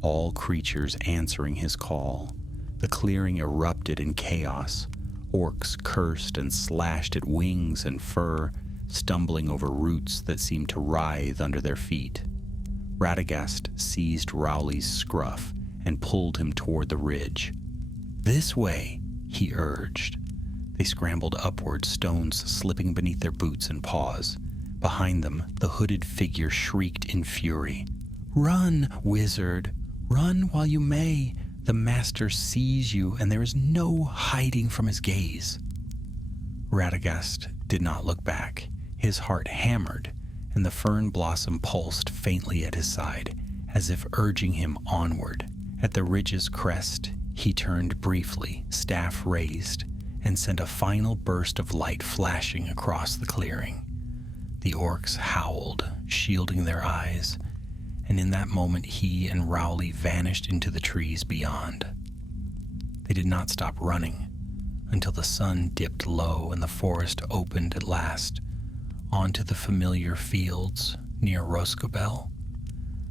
all creatures answering his call. The clearing erupted in chaos. Orcs cursed and slashed at wings and fur, stumbling over roots that seemed to writhe under their feet. Radagast seized Rowley's scruff and pulled him toward the ridge. "This way," he urged. They scrambled upward, stones slipping beneath their boots and paws. Behind them, the hooded figure shrieked in fury. "Run, wizard! Run while you may! The master sees you, and there is no hiding from his gaze." Radagast did not look back. His heart hammered, and the fern blossom pulsed faintly at his side, as if urging him onward. At the ridge's crest, he turned briefly, staff raised, and sent a final burst of light flashing across the clearing. The orcs howled, shielding their eyes, and in that moment he and Rowley vanished into the trees beyond. They did not stop running until the sun dipped low and the forest opened at last onto the familiar fields near Roscobel.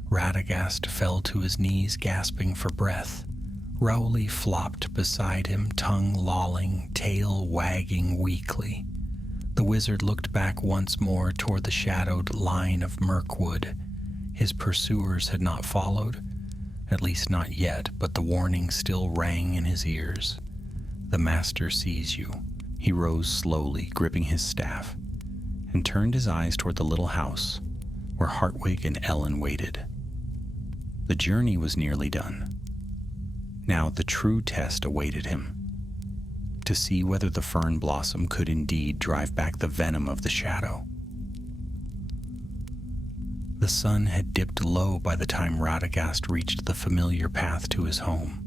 Radagast fell to his knees, gasping for breath. Rowley flopped beside him, tongue lolling, tail wagging weakly. The wizard looked back once more toward the shadowed line of Mirkwood. His pursuers had not followed, at least not yet, but the warning still rang in his ears. "The master sees you." He rose slowly, gripping his staff, and turned his eyes toward the little house where Hartwig and Ellen waited. The journey was nearly done. Now the true test awaited him, to see whether the fern blossom could indeed drive back the venom of the shadow. The sun had dipped low by the time Radagast reached the familiar path to his home.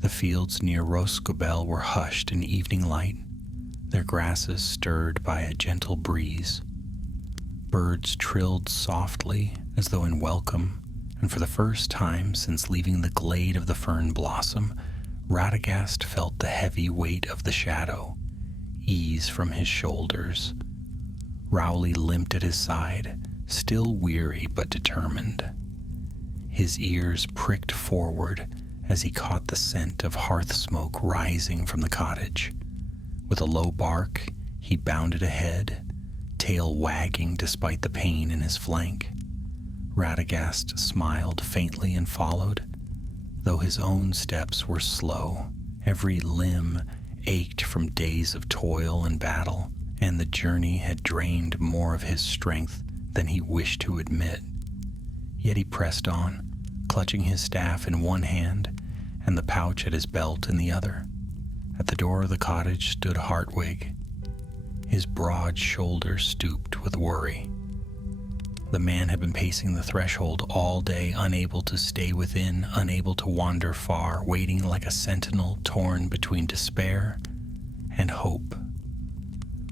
The fields near Roscobel were hushed in evening light, their grasses stirred by a gentle breeze. Birds trilled softly as though in welcome, and for the first time since leaving the glade of the fern blossom, Radagast felt the heavy weight of the shadow ease from his shoulders. Rowley limped at his side, still weary but determined. His ears pricked forward as he caught the scent of hearth smoke rising from the cottage. With a low bark, he bounded ahead, tail wagging despite the pain in his flank. Radagast smiled faintly and followed, though his own steps were slow. Every limb ached from days of toil and battle, and the journey had drained more of his strength than he wished to admit. Yet he pressed on, clutching his staff in one hand and the pouch at his belt in the other. At the door of the cottage stood Hartwig, his broad shoulders stooped with worry. The man had been pacing the threshold all day, unable to stay within, unable to wander far, waiting like a sentinel torn between despair and hope.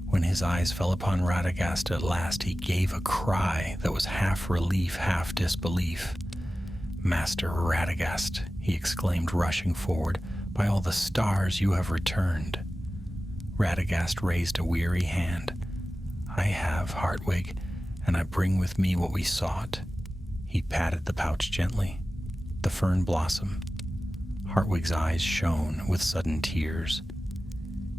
When his eyes fell upon Radagast at last, he gave a cry that was half relief, half disbelief. "Master Radagast," he exclaimed, rushing forward, "by all the stars, you have returned." Radagast raised a weary hand. "I have, Hartwig, and I bring with me what we sought." He patted the pouch gently. The fern blossom. Hartwig's eyes shone with sudden tears.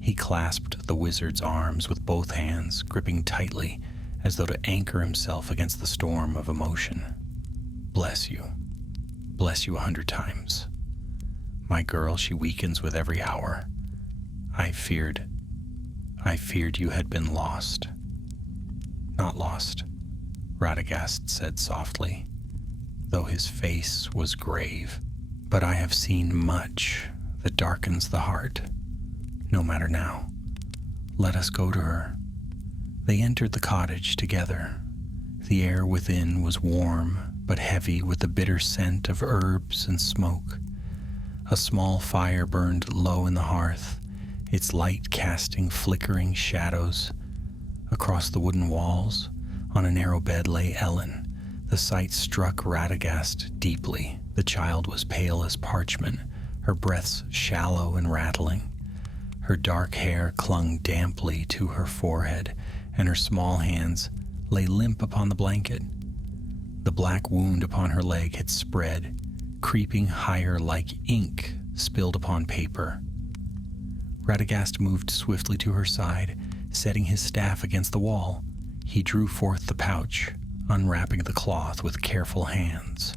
He clasped the wizard's arms with both hands, gripping tightly as though to anchor himself against the storm of emotion. Bless you 100 times. My girl, she weakens with every hour. I feared you had been lost." "Not lost," Radagast said softly, though his face was grave. "But I have seen much that darkens the heart. No matter now. Let us go to her." They entered the cottage together. The air within was warm, but heavy with the bitter scent of herbs and smoke. A small fire burned low in the hearth, its light casting flickering shadows. Across the wooden walls, on a narrow bed, lay Ellen. The sight struck Radagast deeply. The child was pale as parchment, her breaths shallow and rattling. Her dark hair clung damply to her forehead, and her small hands lay limp upon the blanket. The black wound upon her leg had spread, creeping higher like ink spilled upon paper. Radagast moved swiftly to her side, setting his staff against the wall. He drew forth the pouch, unwrapping the cloth with careful hands.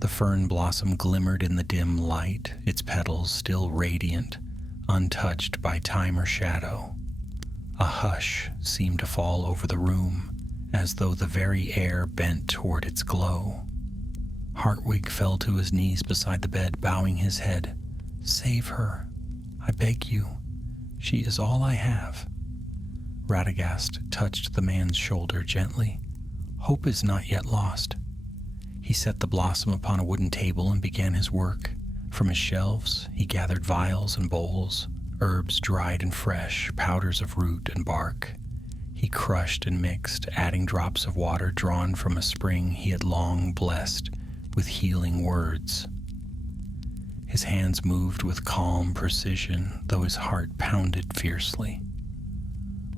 The fern blossom glimmered in the dim light, its petals still radiant, untouched by time or shadow. A hush seemed to fall over the room, as though the very air bent toward its glow. Hartwig fell to his knees beside the bed, bowing his head. "Save her, I beg you. She is all I have." Radagast touched the man's shoulder gently. "Hope is not yet lost." He set the blossom upon a wooden table and began his work. From his shelves, he gathered vials and bowls, herbs dried and fresh, powders of root and bark. He crushed and mixed, adding drops of water drawn from a spring he had long blessed with healing words. His hands moved with calm precision, though his heart pounded fiercely.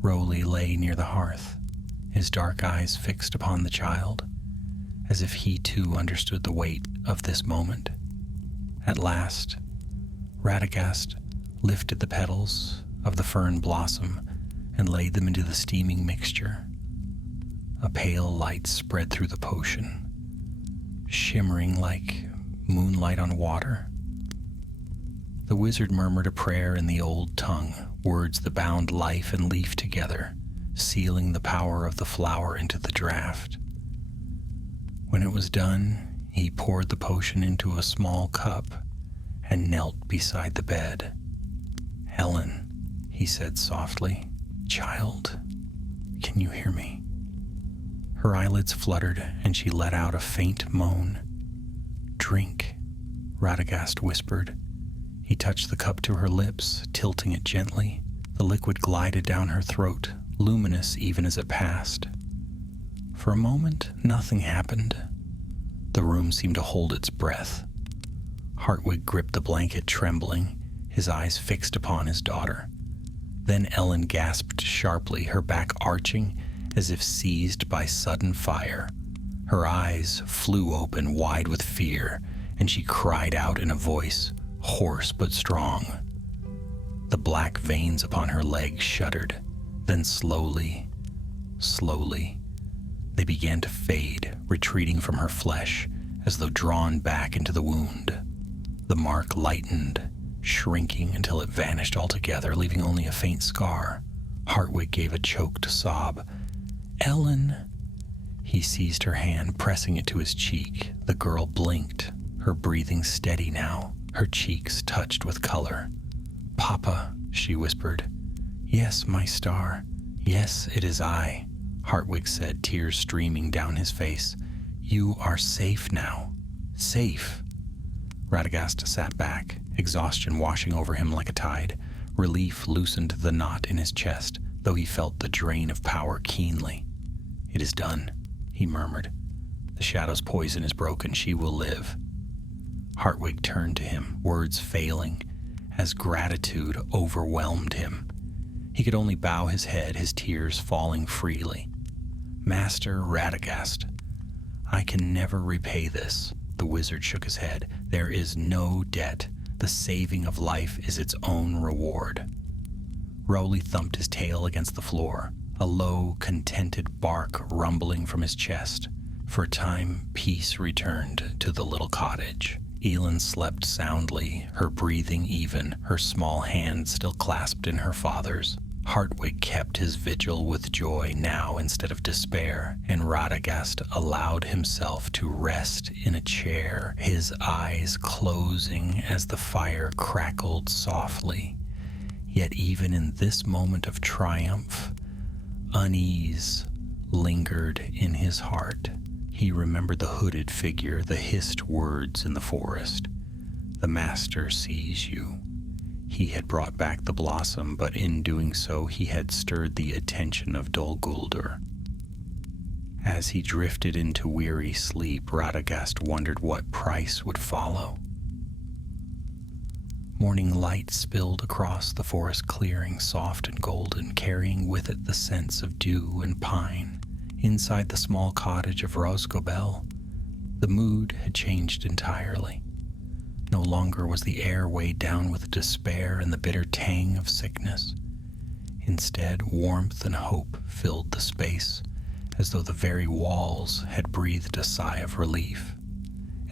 Rowley lay near the hearth, his dark eyes fixed upon the child, as if he too understood the weight of this moment. At last, Radagast lifted the petals of the fern blossom and laid them into the steaming mixture. A pale light spread through the potion, shimmering like moonlight on water. The wizard murmured a prayer in the old tongue, words that bound life and leaf together, sealing the power of the flower into the draught. When it was done, he poured the potion into a small cup and knelt beside the bed. "Helen," he said softly, "child, can you hear me?" Her eyelids fluttered, and she let out a faint moan. "Drink," Radagast whispered. He touched the cup to her lips, tilting it gently. The liquid glided down her throat, luminous even as it passed. For a moment, nothing happened. The room seemed to hold its breath. Hartwig gripped the blanket, trembling, his eyes fixed upon his daughter. Then Ellen gasped sharply, her back arching as if seized by sudden fire. Her eyes flew open wide with fear, and she cried out in a voice, hoarse but strong. The black veins upon her legs shuddered, then slowly, they began to fade, retreating from her flesh as though drawn back into the wound. The mark lightened, shrinking until it vanished altogether, leaving only a faint scar. Hartwig gave a choked sob. "Ellen!" He seized her hand, pressing it to his cheek. The girl blinked, her breathing steady now, her cheeks touched with color. "Papa," she whispered. "Yes, my star. Yes, it is I," Hartwig said, tears streaming down his face. "You are safe now. Safe." Radagast sat back, exhaustion washing over him like a tide. Relief loosened the knot in his chest, though he felt the drain of power keenly. "It is done," he murmured. "The shadow's poison is broken. She will live." Hartwig turned to him, words failing, as gratitude overwhelmed him. He could only bow his head, his tears falling freely. "Master Radagast, I can never repay this." The wizard shook his head. "There is no debt. The saving of life is its own reward." Rowley thumped his tail against the floor, a low, contented bark rumbling from his chest. For a time, peace returned to the little cottage. Elin slept soundly, her breathing even, her small hand still clasped in her father's. Hartwig kept his vigil with joy now instead of despair, and Radagast allowed himself to rest in a chair, his eyes closing as the fire crackled softly. Yet even in this moment of triumph, unease lingered in his heart. He remembered the hooded figure, the hissed words in the forest. "The Master sees you." He had brought back the blossom, but in doing so he had stirred the attention of Dol Guldur. As he drifted into weary sleep, Radagast wondered what price would follow. Morning light spilled across the forest clearing, soft and golden, carrying with it the scents of dew and pine. Inside the small cottage of Rosgobel, the mood had changed entirely. No longer was the air weighed down with despair and the bitter tang of sickness. Instead, warmth and hope filled the space, as though the very walls had breathed a sigh of relief.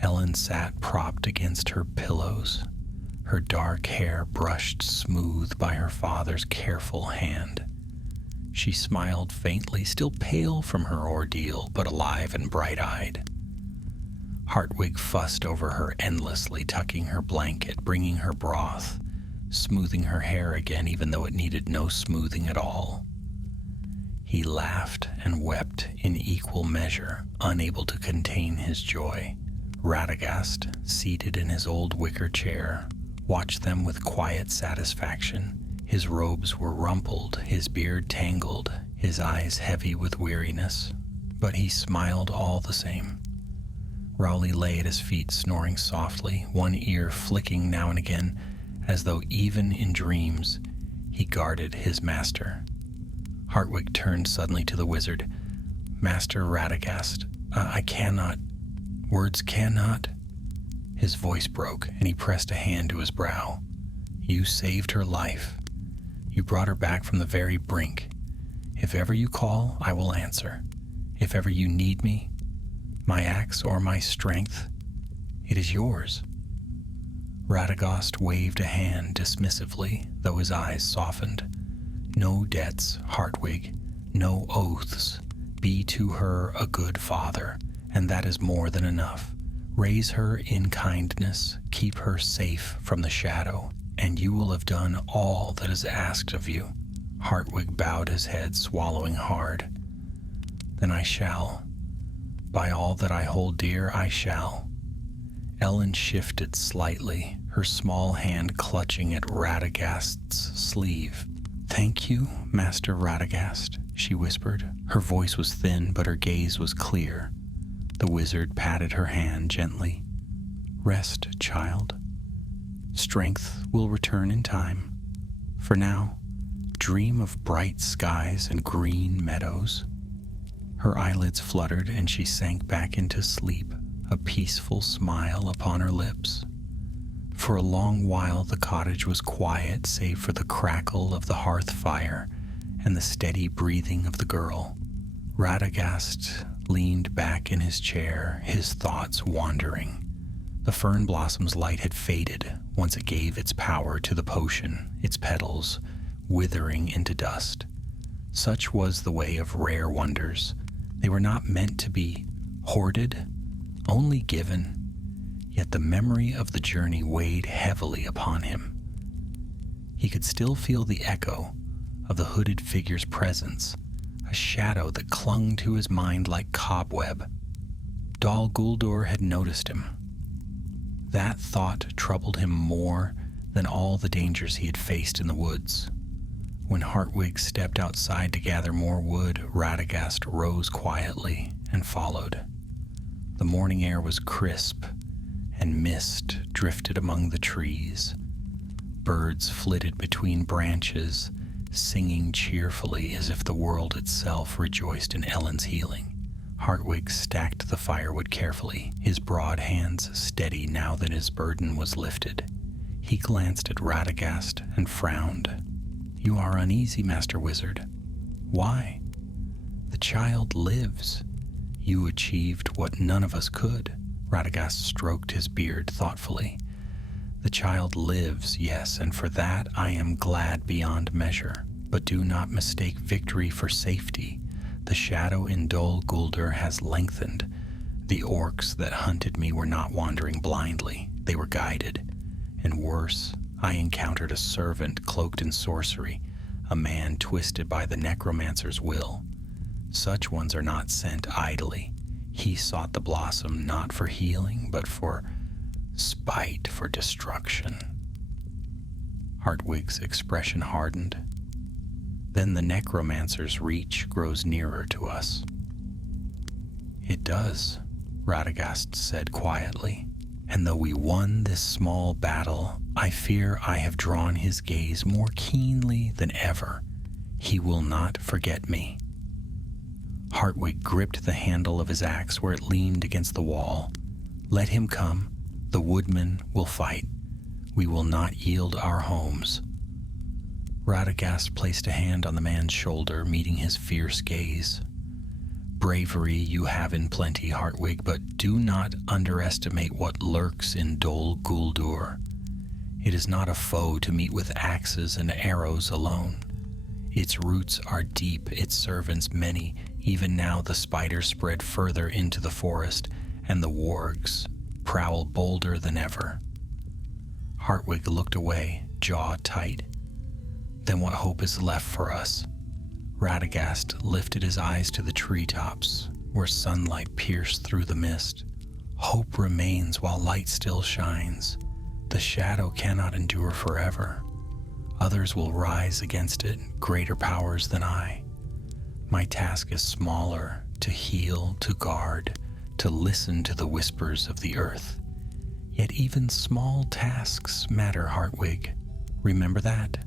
Ellen sat propped against her pillows, her dark hair brushed smooth by her father's careful hand. She smiled faintly, still pale from her ordeal, but alive and bright-eyed. Hartwig fussed over her endlessly, tucking her blanket, bringing her broth, smoothing her hair again, even though it needed no smoothing at all. He laughed and wept in equal measure, unable to contain his joy. Radagast, seated in his old wicker chair, watched them with quiet satisfaction. His robes were rumpled, his beard tangled, his eyes heavy with weariness, but he smiled all the same. Rowley lay at his feet, snoring softly, one ear flicking now and again, as though even in dreams he guarded his master. Hartwig turned suddenly to the wizard. "Master Radagast, I cannot, words cannot." His voice broke, and he pressed a hand to his brow. "You saved her life. You brought her back from the very brink. If ever you call, I will answer. If ever you need me, my axe or my strength, it is yours." Radagast waved a hand dismissively, though his eyes softened. "No debts, Hartwig, no oaths. Be to her a good father, and that is more than enough. Raise her in kindness, keep her safe from the shadow, and you will have done all that is asked of you." Hartwig bowed his head, swallowing hard. Then I shall. By all that I hold dear, I shall. Ellen shifted slightly, her small hand clutching at Radagast's sleeve. "Thank you, Master Radagast," she whispered. Her voice was thin, but her gaze was clear. The wizard patted her hand gently. "Rest, child. Strength will return in time. For now, dream of bright skies and green meadows." Her eyelids fluttered and she sank back into sleep, a peaceful smile upon her lips. For a long while the cottage was quiet save for the crackle of the hearth fire and the steady breathing of the girl. Radagast leaned back in his chair, his thoughts wandering. The fern blossom's light had faded once it gave its power to the potion, its petals withering into dust. Such was the way of rare wonders. They were not meant to be hoarded, only given. Yet the memory of the journey weighed heavily upon him. He could still feel the echo of the hooded figure's presence, a shadow that clung to his mind like cobweb. Dol Guldur had noticed him. That thought troubled him more than all the dangers he had faced in the woods. When Hartwig stepped outside to gather more wood, Radagast rose quietly and followed. The morning air was crisp, and mist drifted among the trees. Birds flitted between branches, singing cheerfully as if the world itself rejoiced in Ellen's healing. Hartwig stacked the firewood carefully, his broad hands steady now that his burden was lifted. He glanced at Radagast and frowned. "You are uneasy, Master Wizard. Why?" "The child lives. You achieved what none of us could." Radagast stroked his beard thoughtfully. "The child lives, yes, and for that I am glad beyond measure. But do not mistake victory for safety. The shadow in Dol Guldur has lengthened. The orcs that hunted me were not wandering blindly. They were guided. And worse, I encountered a servant cloaked in sorcery, a man twisted by the necromancer's will. Such ones are not sent idly. He sought the blossom not for healing, but for spite, for destruction." Hartwig's expression hardened. "Then the necromancer's reach grows nearer to us." "It does," Radagast said quietly. "And though we won this small battle, I fear I have drawn his gaze more keenly than ever. He will not forget me." Hartwig gripped the handle of his axe where it leaned against the wall. "Let him come. The woodmen will fight. We will not yield our homes." Radagast placed a hand on the man's shoulder, meeting his fierce gaze. "Bravery you have in plenty, Hartwig, but do not underestimate what lurks in Dol Guldur. It is not a foe to meet with axes and arrows alone. Its roots are deep, its servants many. Even now the spiders spread further into the forest, and the wargs prowl bolder than ever." Hartwig looked away, jaw tight. "Then what hope is left for us?" Radagast lifted his eyes to the treetops, where sunlight pierced through the mist. "Hope remains while light still shines. The shadow cannot endure forever. Others will rise against it, greater powers than I. My task is smaller, to heal, to guard, to listen to the whispers of the earth. Yet even small tasks matter, Hartwig. Remember that?"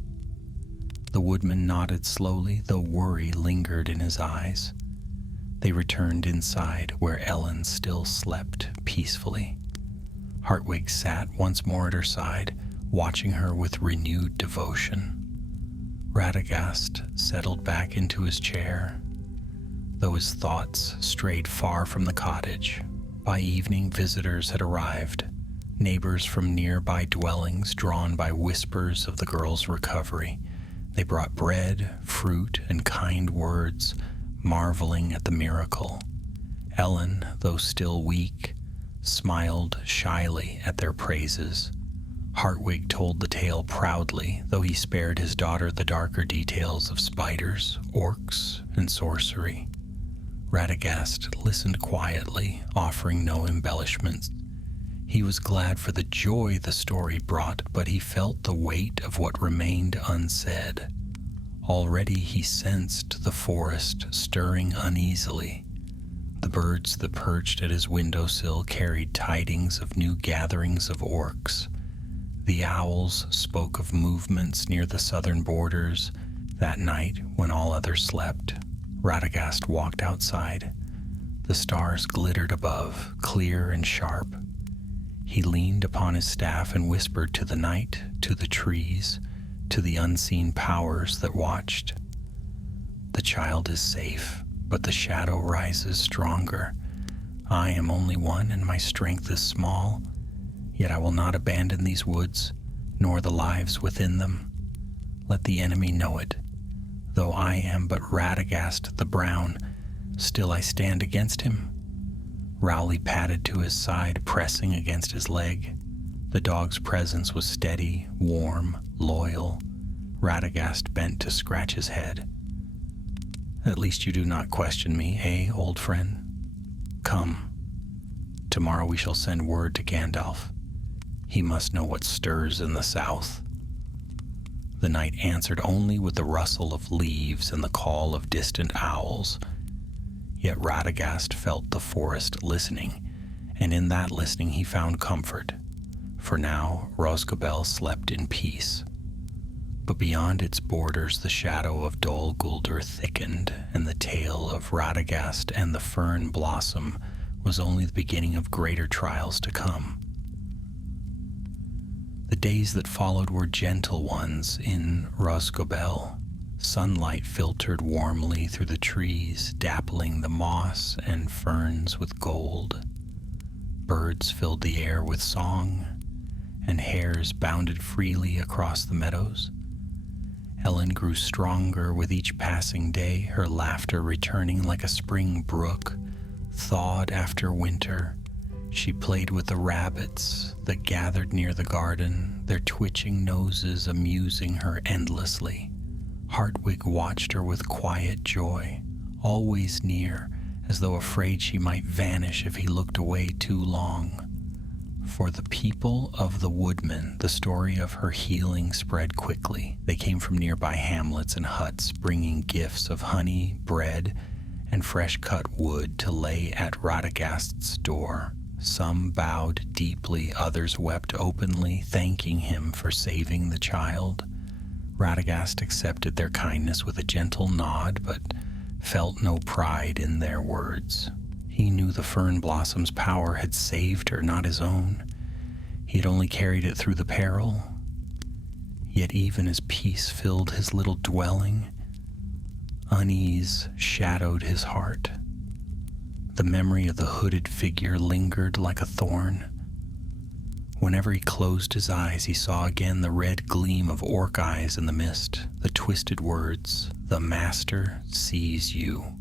The woodman nodded slowly, though worry lingered in his eyes. They returned inside, where Ellen still slept peacefully. Hartwig sat once more at her side, watching her with renewed devotion. Radagast settled back into his chair, though his thoughts strayed far from the cottage. By evening, visitors had arrived, neighbors from nearby dwellings drawn by whispers of the girl's recovery. They brought bread, fruit, and kind words, marveling at the miracle. Ellen, though still weak, smiled shyly at their praises. Hartwig told the tale proudly, though he spared his daughter the darker details of spiders, orcs, and sorcery. Radagast listened quietly, offering no embellishments. He was glad for the joy the story brought, but he felt the weight of what remained unsaid. Already he sensed the forest stirring uneasily. The birds that perched at his windowsill carried tidings of new gatherings of orcs. The owls spoke of movements near the southern borders. That night, when all others slept, Radagast walked outside. The stars glittered above, clear and sharp. He leaned upon his staff and whispered to the night, to the trees, to the unseen powers that watched. The child is safe, but the shadow rises stronger. I am only one, and my strength is small. Yet I will not abandon these woods, nor the lives within them. Let the enemy know it. Though I am but Radagast the Brown, still I stand against him. Rowley padded to his side, pressing against his leg. The dog's presence was steady, warm, loyal. Radagast bent to scratch his head. At least you do not question me, eh, old friend? Come. Tomorrow we shall send word to Gandalf. He must know what stirs in the south. The night answered only with the rustle of leaves and the call of distant owls. Yet Radagast felt the forest listening, and in that listening he found comfort, for now Rhosgobel slept in peace. But beyond its borders the shadow of Dol Guldur thickened, and the tale of Radagast and the fern blossom was only the beginning of greater trials to come. The days that followed were gentle ones in Rhosgobel. Sunlight filtered warmly through the trees, dappling the moss and ferns with gold. Birds filled the air with song, and hares bounded freely across the meadows. Ellen grew stronger with each passing day, her laughter returning like a spring brook, thawed after winter. She played with the rabbits that gathered near the garden, their twitching noses amusing her endlessly. Hartwig watched her with quiet joy, always near, as though afraid she might vanish if he looked away too long. For the people of the woodmen, the story of her healing spread quickly. They came from nearby hamlets and huts, bringing gifts of honey, bread, and fresh-cut wood to lay at Radagast's door. Some bowed deeply, others wept openly, thanking him for saving the child. Radagast accepted their kindness with a gentle nod, but felt no pride in their words. He knew the fern blossom's power had saved her, not his own. He had only carried it through the peril. Yet even as peace filled his little dwelling, unease shadowed his heart. The memory of the hooded figure lingered like a thorn. Whenever he closed his eyes, he saw again the red gleam of orc eyes in the mist, the twisted words, "The Master sees you."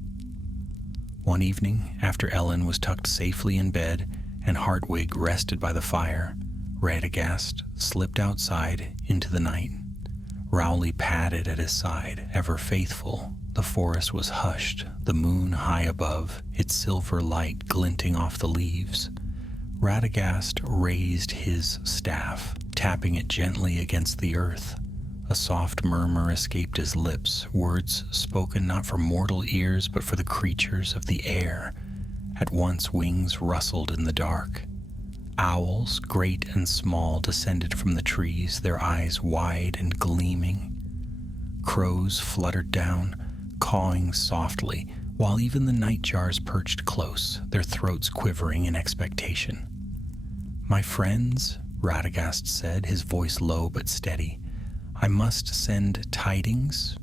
One evening, after Ellen was tucked safely in bed and Hartwig rested by the fire, Radagast slipped outside into the night. Rowley padded at his side, ever faithful. The forest was hushed, the moon high above, its silver light glinting off the leaves. Radagast raised his staff, tapping it gently against the earth. A soft murmur escaped his lips, words spoken not for mortal ears but for the creatures of the air. At once wings rustled in the dark. Owls, great and small, descended from the trees, their eyes wide and gleaming. Crows fluttered down, cawing softly, while even the nightjars perched close, their throats quivering in expectation. "My friends," Radagast said, his voice low but steady, "I must send tidings.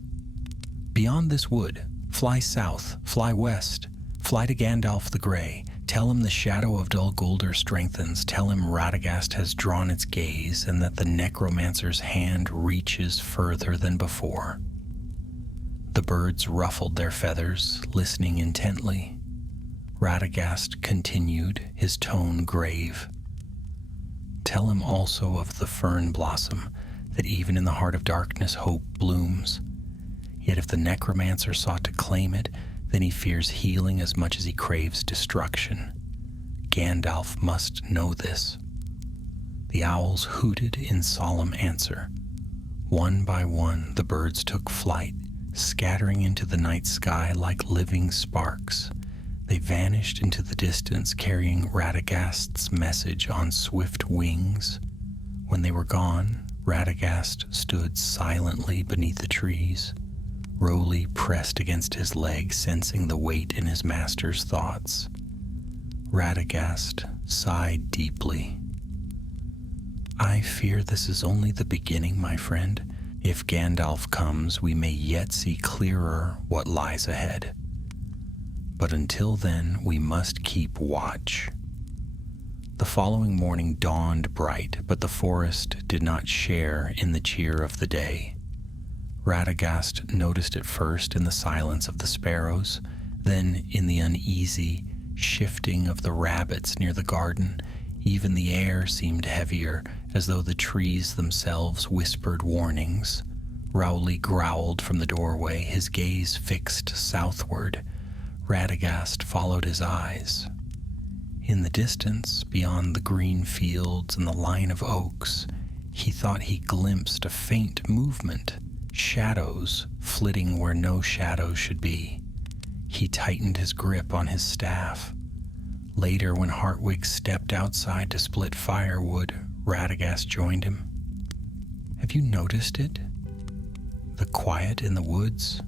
Beyond this wood, fly south, fly west, fly to Gandalf the Grey. Tell him the shadow of Dol Guldur strengthens. Tell him Radagast has drawn its gaze and that the necromancer's hand reaches further than before." The birds ruffled their feathers, listening intently. Radagast continued, his tone grave. "Tell him also of the fern blossom, that even in the heart of darkness hope blooms. Yet if the necromancer sought to claim it, Then he fears healing as much as he craves destruction. Gandalf must know this. The owls hooted in solemn answer. One by one, the birds took flight, scattering into the night sky like living sparks. They vanished into the distance, carrying Radagast's message on swift wings. When they were gone, Radagast stood silently beneath the trees, Rowley pressed against his leg, sensing the weight in his master's thoughts. Radagast sighed deeply. I fear this is only the beginning, my friend. If Gandalf comes, we may yet see clearer what lies ahead. But until then, we must keep watch. The following morning dawned bright, but the forest did not share in the cheer of the day. Radagast noticed it first in the silence of the sparrows, then in the uneasy shifting of the rabbits near the garden. Even the air seemed heavier, as though the trees themselves whispered warnings. Rowley growled from the doorway, his gaze fixed southward. Radagast followed his eyes. In the distance, beyond the green fields and the line of oaks, he thought he glimpsed a faint movement, shadows flitting where no shadows should be. He tightened his grip on his staff. Later, when Hartwig stepped outside to split firewood, Radagast joined him. Have you noticed it? The quiet in the woods?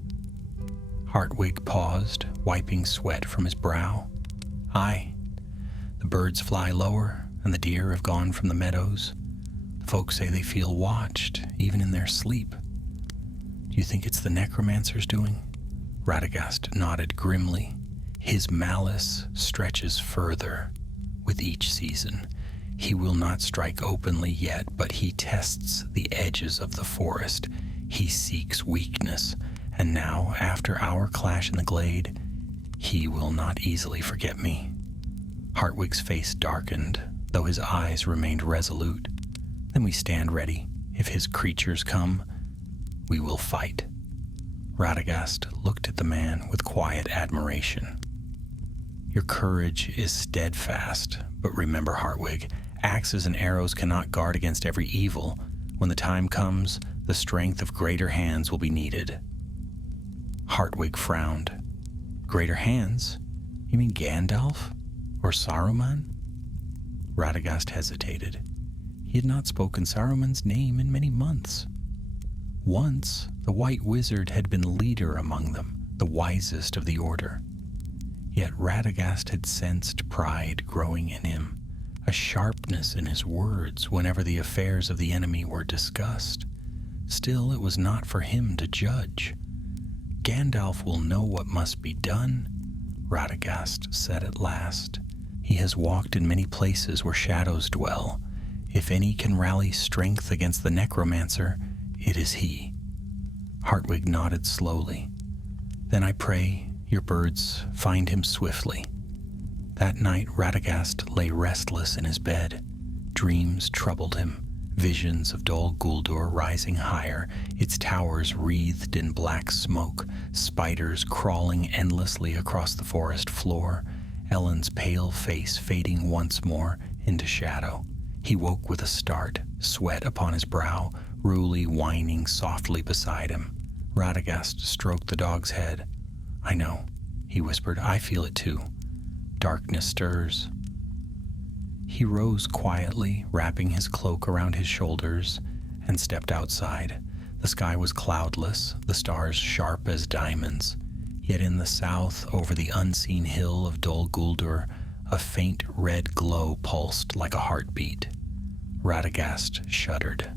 Hartwig paused, wiping sweat from his brow. Aye. The birds fly lower, and the deer have gone from the meadows. The folks say they feel watched, even in their sleep. Do you think it's the necromancer's doing? Radagast nodded grimly. His malice stretches further with each season. He will not strike openly yet, but he tests the edges of the forest. He seeks weakness, and now, after our clash in the glade, he will not easily forget me. Hartwig's face darkened, though his eyes remained resolute. Then we stand ready. If his creatures come, we will fight. Radagast looked at the man with quiet admiration. Your courage is steadfast, but remember, Hartwig, axes and arrows cannot guard against every evil. When the time comes, the strength of greater hands will be needed. Hartwig frowned. Greater hands? You mean Gandalf? Or Saruman? Radagast hesitated. He had not spoken Saruman's name in many months. Once, the White Wizard had been leader among them, the wisest of the order. Yet Radagast had sensed pride growing in him, a sharpness in his words whenever the affairs of the enemy were discussed. Still, it was not for him to judge. Gandalf will know what must be done, Radagast said at last. He has walked in many places where shadows dwell. If any can rally strength against the necromancer, it is he. Hartwig nodded slowly. Then I pray your birds find him swiftly. That night Radagast lay restless in his bed. Dreams troubled him, visions of Dol Guldur rising higher, its towers wreathed in black smoke, spiders crawling endlessly across the forest floor, Ellen's pale face fading once more into shadow. He woke with a start, sweat upon his brow, Rowley whining softly beside him. Radagast stroked the dog's head. I know, he whispered. I feel it too. Darkness stirs. He rose quietly, wrapping his cloak around his shoulders, and stepped outside. The sky was cloudless, the stars sharp as diamonds. Yet in the south, over the unseen hill of Dol Guldur, a faint red glow pulsed like a heartbeat. Radagast shuddered.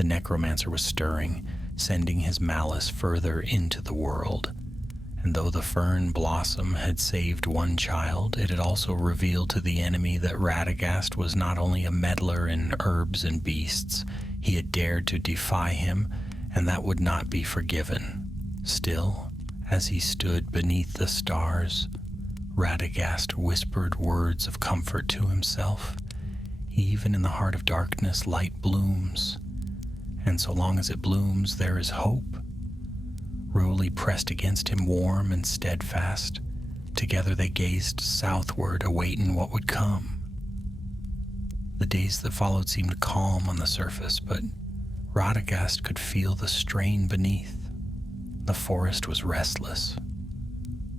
The necromancer was stirring, sending his malice further into the world. And though the fern blossom had saved one child, it had also revealed to the enemy that Radagast was not only a meddler in herbs and beasts, he had dared to defy him, and that would not be forgiven. Still, as he stood beneath the stars, Radagast whispered words of comfort to himself. Even in the heart of darkness, light blooms, and so long as it blooms, there is hope. Rowley pressed against him, warm and steadfast. Together they gazed southward, awaiting what would come. The days that followed seemed calm on the surface, but Radagast could feel the strain beneath. The forest was restless.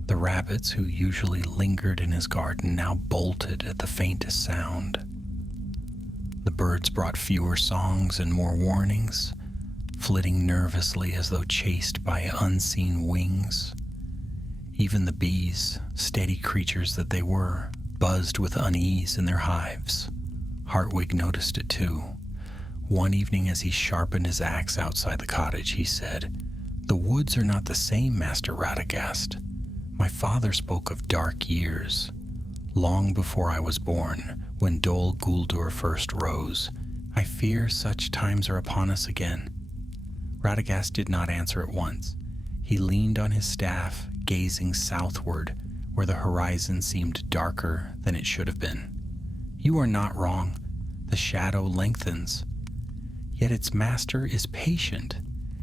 The rabbits, who usually lingered in his garden, now bolted at the faintest sound. The birds brought fewer songs and more warnings, flitting nervously as though chased by unseen wings. Even the bees, steady creatures that they were, buzzed with unease in their hives. Hartwig noticed it too. One evening as he sharpened his axe outside the cottage, he said, "The woods are not the same, Master Radagast. My father spoke of dark years. Long before I was born, when Dol Guldur first rose, I fear such times are upon us again." Radagast did not answer at once. He leaned on his staff, gazing southward, where the horizon seemed darker than it should have been. "You are not wrong. The shadow lengthens. Yet its master is patient.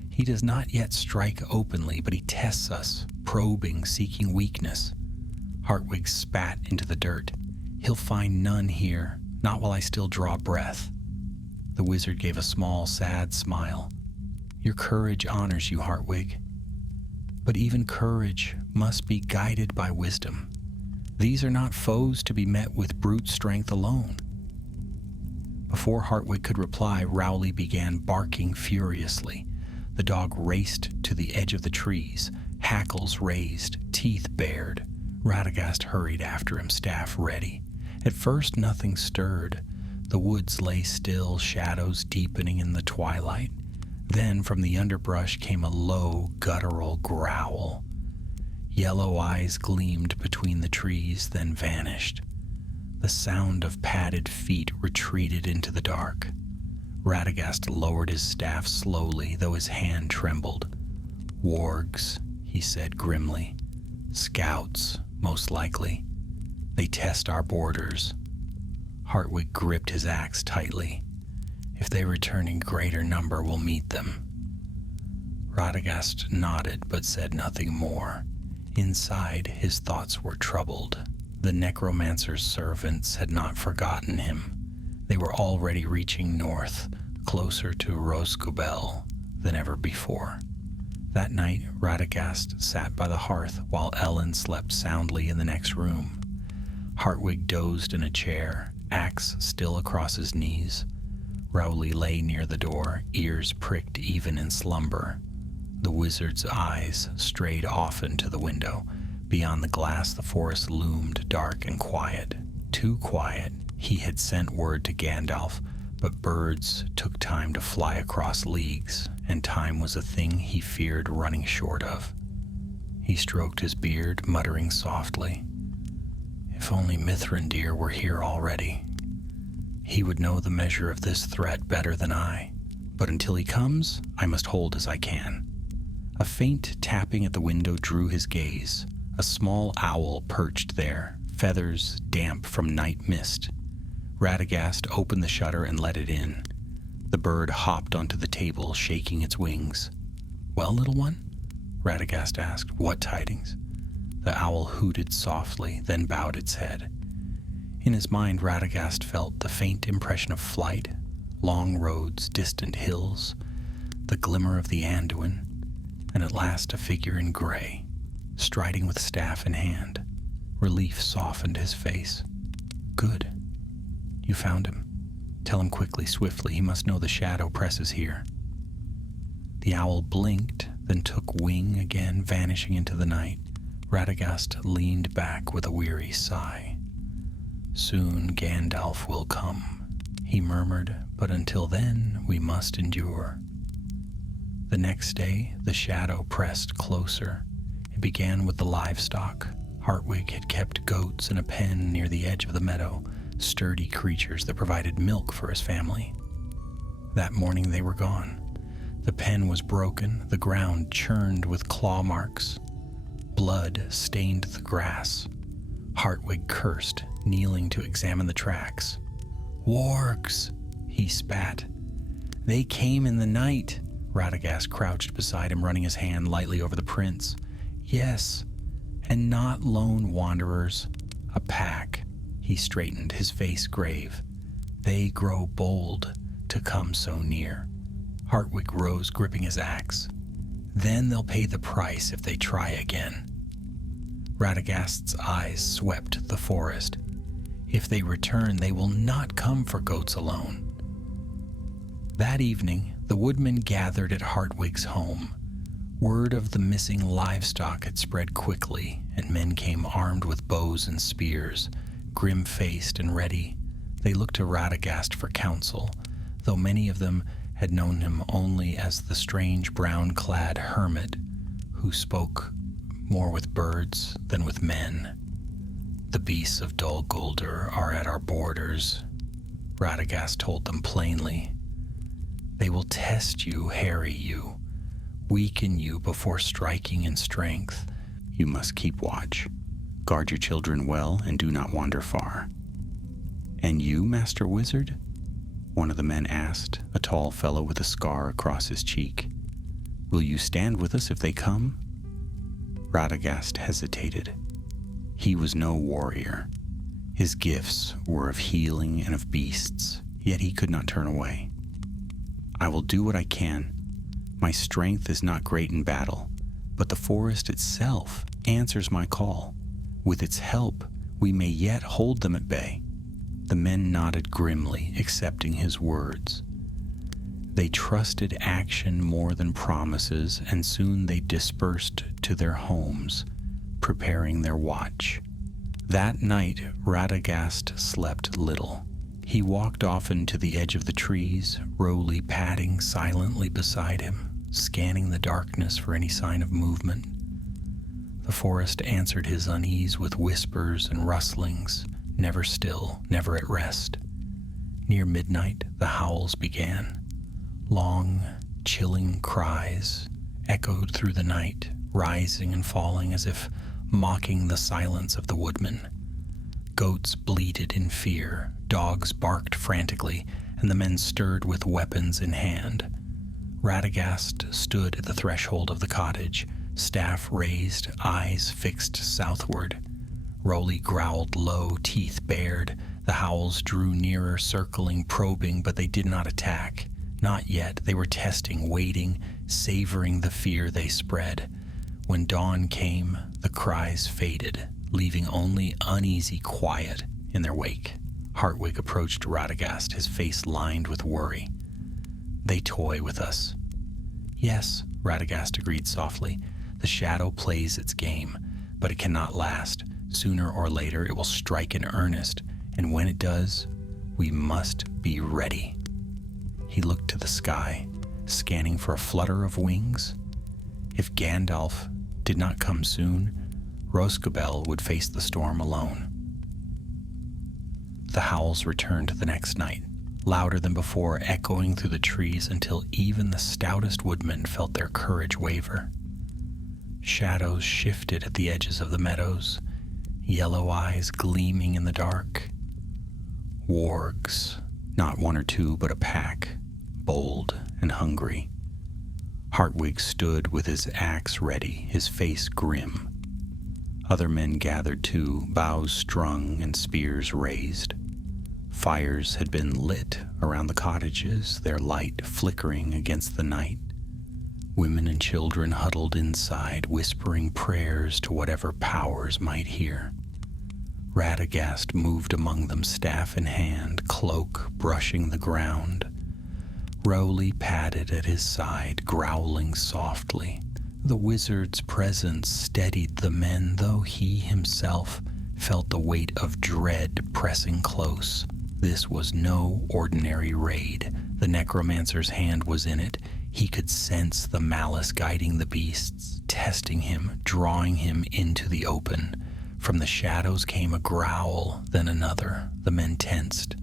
He does not yet strike openly, but he tests us, probing, seeking weakness." Hartwig spat into the dirt. "He'll find none here, not while I still draw breath." The wizard gave a small, sad smile. "Your courage honors you, Hartwig. But even courage must be guided by wisdom. These are not foes to be met with brute strength alone." Before Hartwig could reply, Rowley began barking furiously. The dog raced to the edge of the trees, hackles raised, teeth bared. Radagast hurried after him, staff ready. At first nothing stirred. The woods lay still, shadows deepening in the twilight. Then from the underbrush came a low, guttural growl. Yellow eyes gleamed between the trees, then vanished. The sound of padded feet retreated into the dark. Radagast lowered his staff slowly, though his hand trembled. "Wargs," he said grimly. "Scouts, most likely. They test our borders." Hartwig gripped his axe tightly. "If they return in greater number, we'll meet them." Radagast nodded, but said nothing more. Inside, his thoughts were troubled. The necromancer's servants had not forgotten him. They were already reaching north, closer to Roscobel than ever before. That night, Radagast sat by the hearth while Ellen slept soundly in the next room. Hartwig dozed in a chair, axe still across his knees. Rowley lay near the door, ears pricked even in slumber. The wizard's eyes strayed often to the window. Beyond the glass, the forest loomed dark and quiet. Too quiet. He had sent word to Gandalf, but birds took time to fly across leagues, and time was a thing he feared running short of. He stroked his beard, muttering softly, "If only Mithrandir were here already. He would know the measure of this threat better than I. But until he comes, I must hold as I can." A faint tapping at the window drew his gaze. A small owl perched there, feathers damp from night mist. Radagast opened the shutter and let it in. The bird hopped onto the table, shaking its wings. "Well, little one?" Radagast asked. "What tidings?" The owl hooted softly, then bowed its head. In his mind, Radagast felt the faint impression of flight, long roads, distant hills, the glimmer of the Anduin, and at last a figure in gray, striding with staff in hand. Relief softened his face. "Good. You found him. Tell him quickly, swiftly. He must know the shadow presses here." The owl blinked, then took wing again, vanishing into the night. Radagast leaned back with a weary sigh. "Soon Gandalf will come," he murmured, "but until then we must endure." The next day, the shadow pressed closer. It began with the livestock. Hartwig had kept goats in a pen near the edge of the meadow, sturdy creatures that provided milk for his family. That morning they were gone. The pen was broken, the ground churned with claw marks. Blood stained the grass. Hartwig cursed, kneeling to examine the tracks. "Wargs," he spat. "They came in the night. Radagast crouched beside him, running his hand lightly over the prints. Yes, and not lone wanderers, a pack. He straightened, his face grave. They grow bold to come so near. Hartwig rose, gripping his axe. Then they'll pay the price if they try again. Radagast's eyes swept the forest. If they return, they will not come for goats alone. That evening, the woodmen gathered at Hartwig's home. Word of the missing livestock had spread quickly, and men came armed with bows and spears, grim-faced and ready. They looked to Radagast for counsel, though many of them had known him only as the strange brown-clad hermit who spoke more with birds than with men. The beasts of Dol Guldur are at our borders, Radagast told them plainly. They will test you, harry you, weaken you before striking in strength. You must keep watch. Guard your children well and do not wander far. And you, Master Wizard? One of the men asked, a tall fellow with a scar across his cheek. Will you stand with us if they come? Radagast hesitated. He was no warrior. His gifts were of healing and of beasts, yet he could not turn away. I will do what I can. My strength is not great in battle, but the forest itself answers my call. With its help, we may yet hold them at bay. The men nodded grimly, accepting his words. They trusted action more than promises, and soon they dispersed to their homes, preparing their watch. That night, Radagast slept little. He walked often to the edge of the trees, Rowley padding silently beside him, scanning the darkness for any sign of movement. The forest answered his unease with whispers and rustlings, never still, never at rest. Near midnight, the howls began. Long, chilling cries echoed through the night, rising and falling as if mocking the silence of the woodmen. Goats bleated in fear, dogs barked frantically, and the men stirred with weapons in hand. Radagast stood at the threshold of the cottage, staff raised, eyes fixed southward. Rowley growled low, teeth bared. The howls drew nearer, circling, probing, but they did not attack. Not yet. They were testing, waiting, savoring the fear they spread. When dawn came, the cries faded, leaving only uneasy quiet in their wake. Hartwig approached Radagast, his face lined with worry. They toy with us. Yes, Radagast agreed softly. The shadow plays its game, but it cannot last. Sooner or later it will strike in earnest, and when it does, we must be ready. He looked to the sky, scanning for a flutter of wings. If Gandalf did not come soon, Roscabel would face the storm alone. The howls returned the next night, louder than before, echoing through the trees until even the stoutest woodmen felt their courage waver. Shadows shifted at the edges of the meadows, yellow eyes gleaming in the dark. Wargs, not one or two, but a pack, bold and hungry. Hartwig stood with his axe ready, his face grim. Other men gathered too, bows strung and spears raised. Fires had been lit around the cottages, their light flickering against the night. Women and children huddled inside, whispering prayers to whatever powers might hear. Radagast moved among them, staff in hand, cloak brushing the ground. Rowley padded at his side, growling softly. The wizard's presence steadied the men, though he himself felt the weight of dread pressing close. This was no ordinary raid. The necromancer's hand was in it. He could sense the malice guiding the beasts, testing him, drawing him into the open. From the shadows came a growl, then another. The men tensed.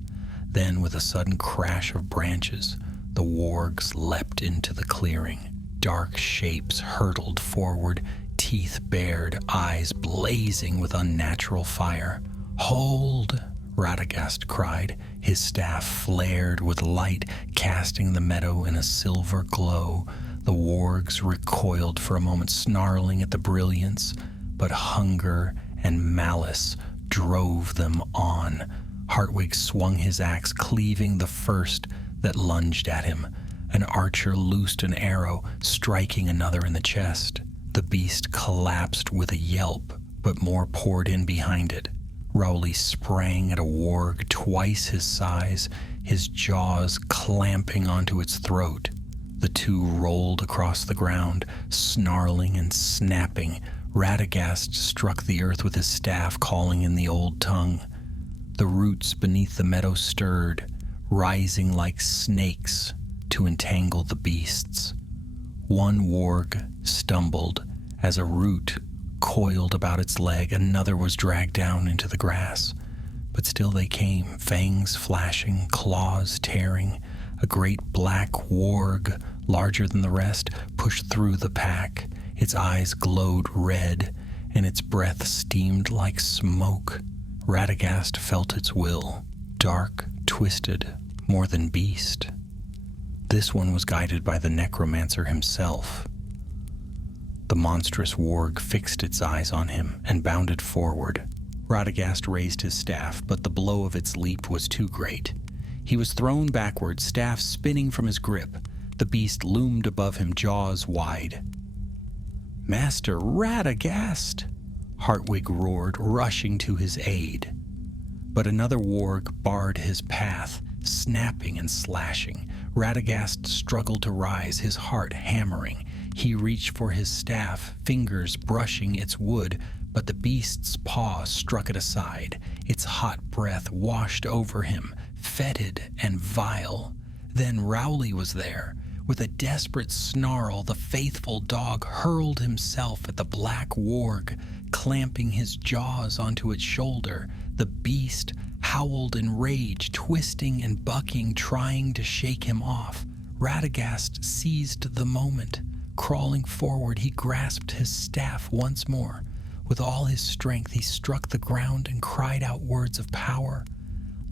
Then, with a sudden crash of branches, the wargs leapt into the clearing. Dark shapes hurtled forward, teeth bared, eyes blazing with unnatural fire. "Hold!" Radagast cried. His staff flared with light, casting the meadow in a silver glow. The wargs recoiled for a moment, snarling at the brilliance, but hunger and malice drove them on. Hartwig swung his axe, cleaving the first that lunged at him. An archer loosed an arrow, striking another in the chest. The beast collapsed with a yelp, but more poured in behind it. Rowley sprang at a warg twice his size, his jaws clamping onto its throat. The two rolled across the ground, snarling and snapping. Radagast struck the earth with his staff, calling in the old tongue. The roots beneath the meadow stirred, rising like snakes to entangle the beasts. One warg stumbled as a root coiled about its leg. Another was dragged down into the grass. But still they came, fangs flashing, claws tearing. A great black warg, larger than the rest, pushed through the pack. Its eyes glowed red, and its breath steamed like smoke. Radagast felt its will, dark, twisted, more than beast. This one was guided by the necromancer himself. The monstrous warg fixed its eyes on him and bounded forward. Radagast raised his staff, but the blow of its leap was too great. He was thrown backward, staff spinning from his grip. The beast loomed above him, jaws wide. "Master Radagast!" Hartwig roared, rushing to his aid. But another warg barred his path, snapping and slashing. Radagast struggled to rise, his heart hammering. He reached for his staff, fingers brushing its wood, but the beast's paw struck it aside. Its hot breath washed over him, fetid and vile. Then Rowley was there. With a desperate snarl, the faithful dog hurled himself at the black warg, clamping his jaws onto its shoulder. The beast howled in rage, twisting and bucking, trying to shake him off. Radagast seized the moment. Crawling forward, he grasped his staff once more. With all his strength, he struck the ground and cried out words of power.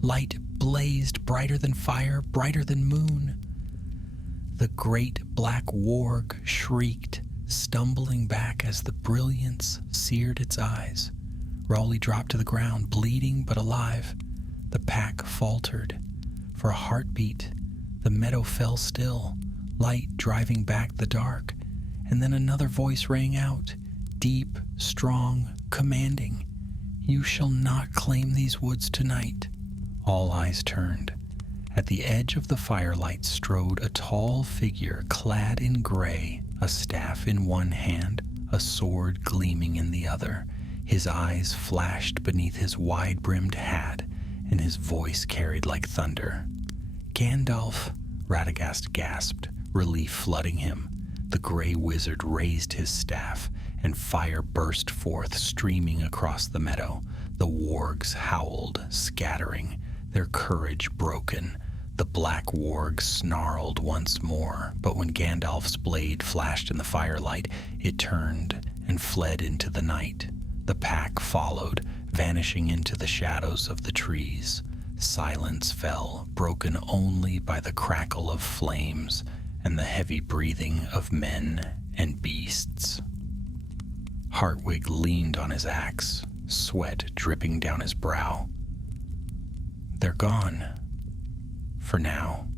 Light blazed brighter than fire, brighter than moon. The great black warg shrieked, stumbling back as the brilliance seared its eyes. Rowley dropped to the ground, bleeding but alive. The pack faltered. For a heartbeat, the meadow fell still, light driving back the dark. And then another voice rang out, deep, strong, commanding. "You shall not claim these woods tonight." All eyes turned. At the edge of the firelight strode a tall figure clad in gray, a staff in one hand, a sword gleaming in the other. His eyes flashed beneath his wide-brimmed hat, and his voice carried like thunder. "Gandalf!" Radagast gasped, relief flooding him. The gray wizard raised his staff, and fire burst forth, streaming across the meadow. The wargs howled, scattering, their courage broken. The black warg snarled once more, but when Gandalf's blade flashed in the firelight, it turned and fled into the night. The pack followed, vanishing into the shadows of the trees. Silence fell, broken only by the crackle of flames and the heavy breathing of men and beasts. Hartwig leaned on his axe, sweat dripping down his brow. "They're gone. For now."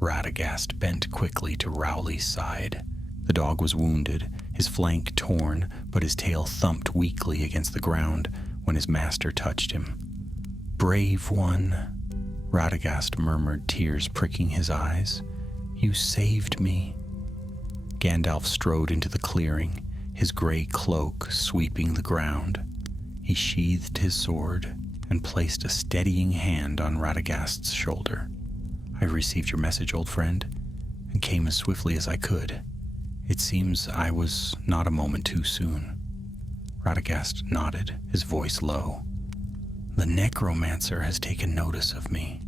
Radagast bent quickly to Rowley's side. The dog was wounded, his flank torn, but his tail thumped weakly against the ground when his master touched him. "Brave one," Radagast murmured, tears pricking his eyes. "You saved me." Gandalf strode into the clearing, his gray cloak sweeping the ground. He sheathed his sword and placed a steadying hand on Radagast's shoulder. "I received your message, old friend, and came as swiftly as I could. It seems I was not a moment too soon." Radagast nodded, his voice low. "The necromancer has taken notice of me.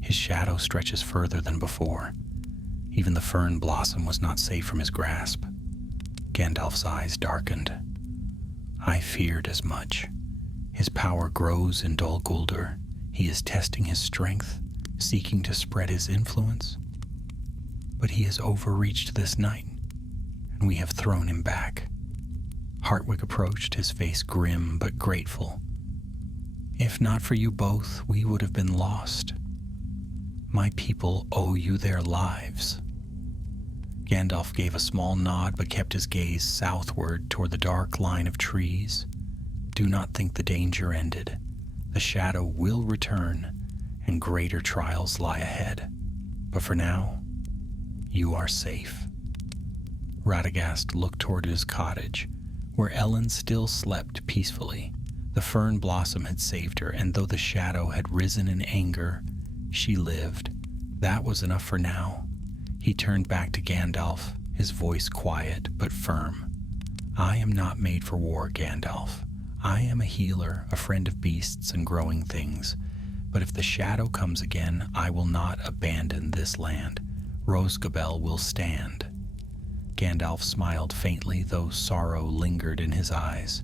His shadow stretches further than before. Even the fern blossom was not safe from his grasp." Gandalf's eyes darkened. "I feared as much. His power grows in Dol Guldur. He is testing his strength, seeking to spread his influence. But he has overreached this night, and we have thrown him back. Hartwig approached, his face grim but grateful. If not for you both, we would have been lost. My people owe you their lives. Gandalf gave a small nod but kept his gaze southward toward the dark line of trees. Do not think the danger ended. The shadow will return, and greater trials lie ahead. But for now, you are safe. Radagast looked toward his cottage, where Ellen still slept peacefully. The fern blossom had saved her, and though the shadow had risen in anger, she lived. That was enough for now. He turned back to Gandalf, his voice quiet but firm. I am not made for war, Gandalf. I am a healer, a friend of beasts and growing things. But if the shadow comes again, I will not abandon this land. Rosgobel will stand. Gandalf smiled faintly, though sorrow lingered in his eyes.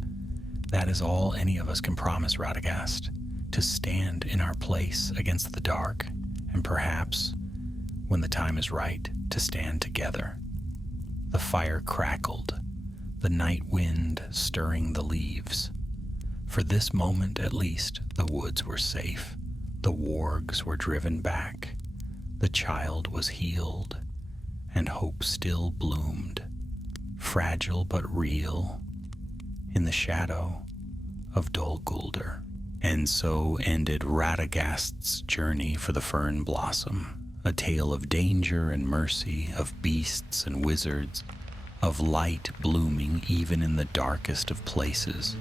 That is all any of us can promise, Radagast, to stand in our place against the dark, and perhaps, when the time is right, to stand together. The fire crackled, the night wind stirring the leaves. For this moment, at least, the woods were safe. The wargs were driven back. The child was healed, and hope still bloomed, fragile but real, in the shadow of Dol Guldur. And so ended Radagast's journey for the fern blossom, a tale of danger and mercy, of beasts and wizards, of light blooming even in the darkest of places.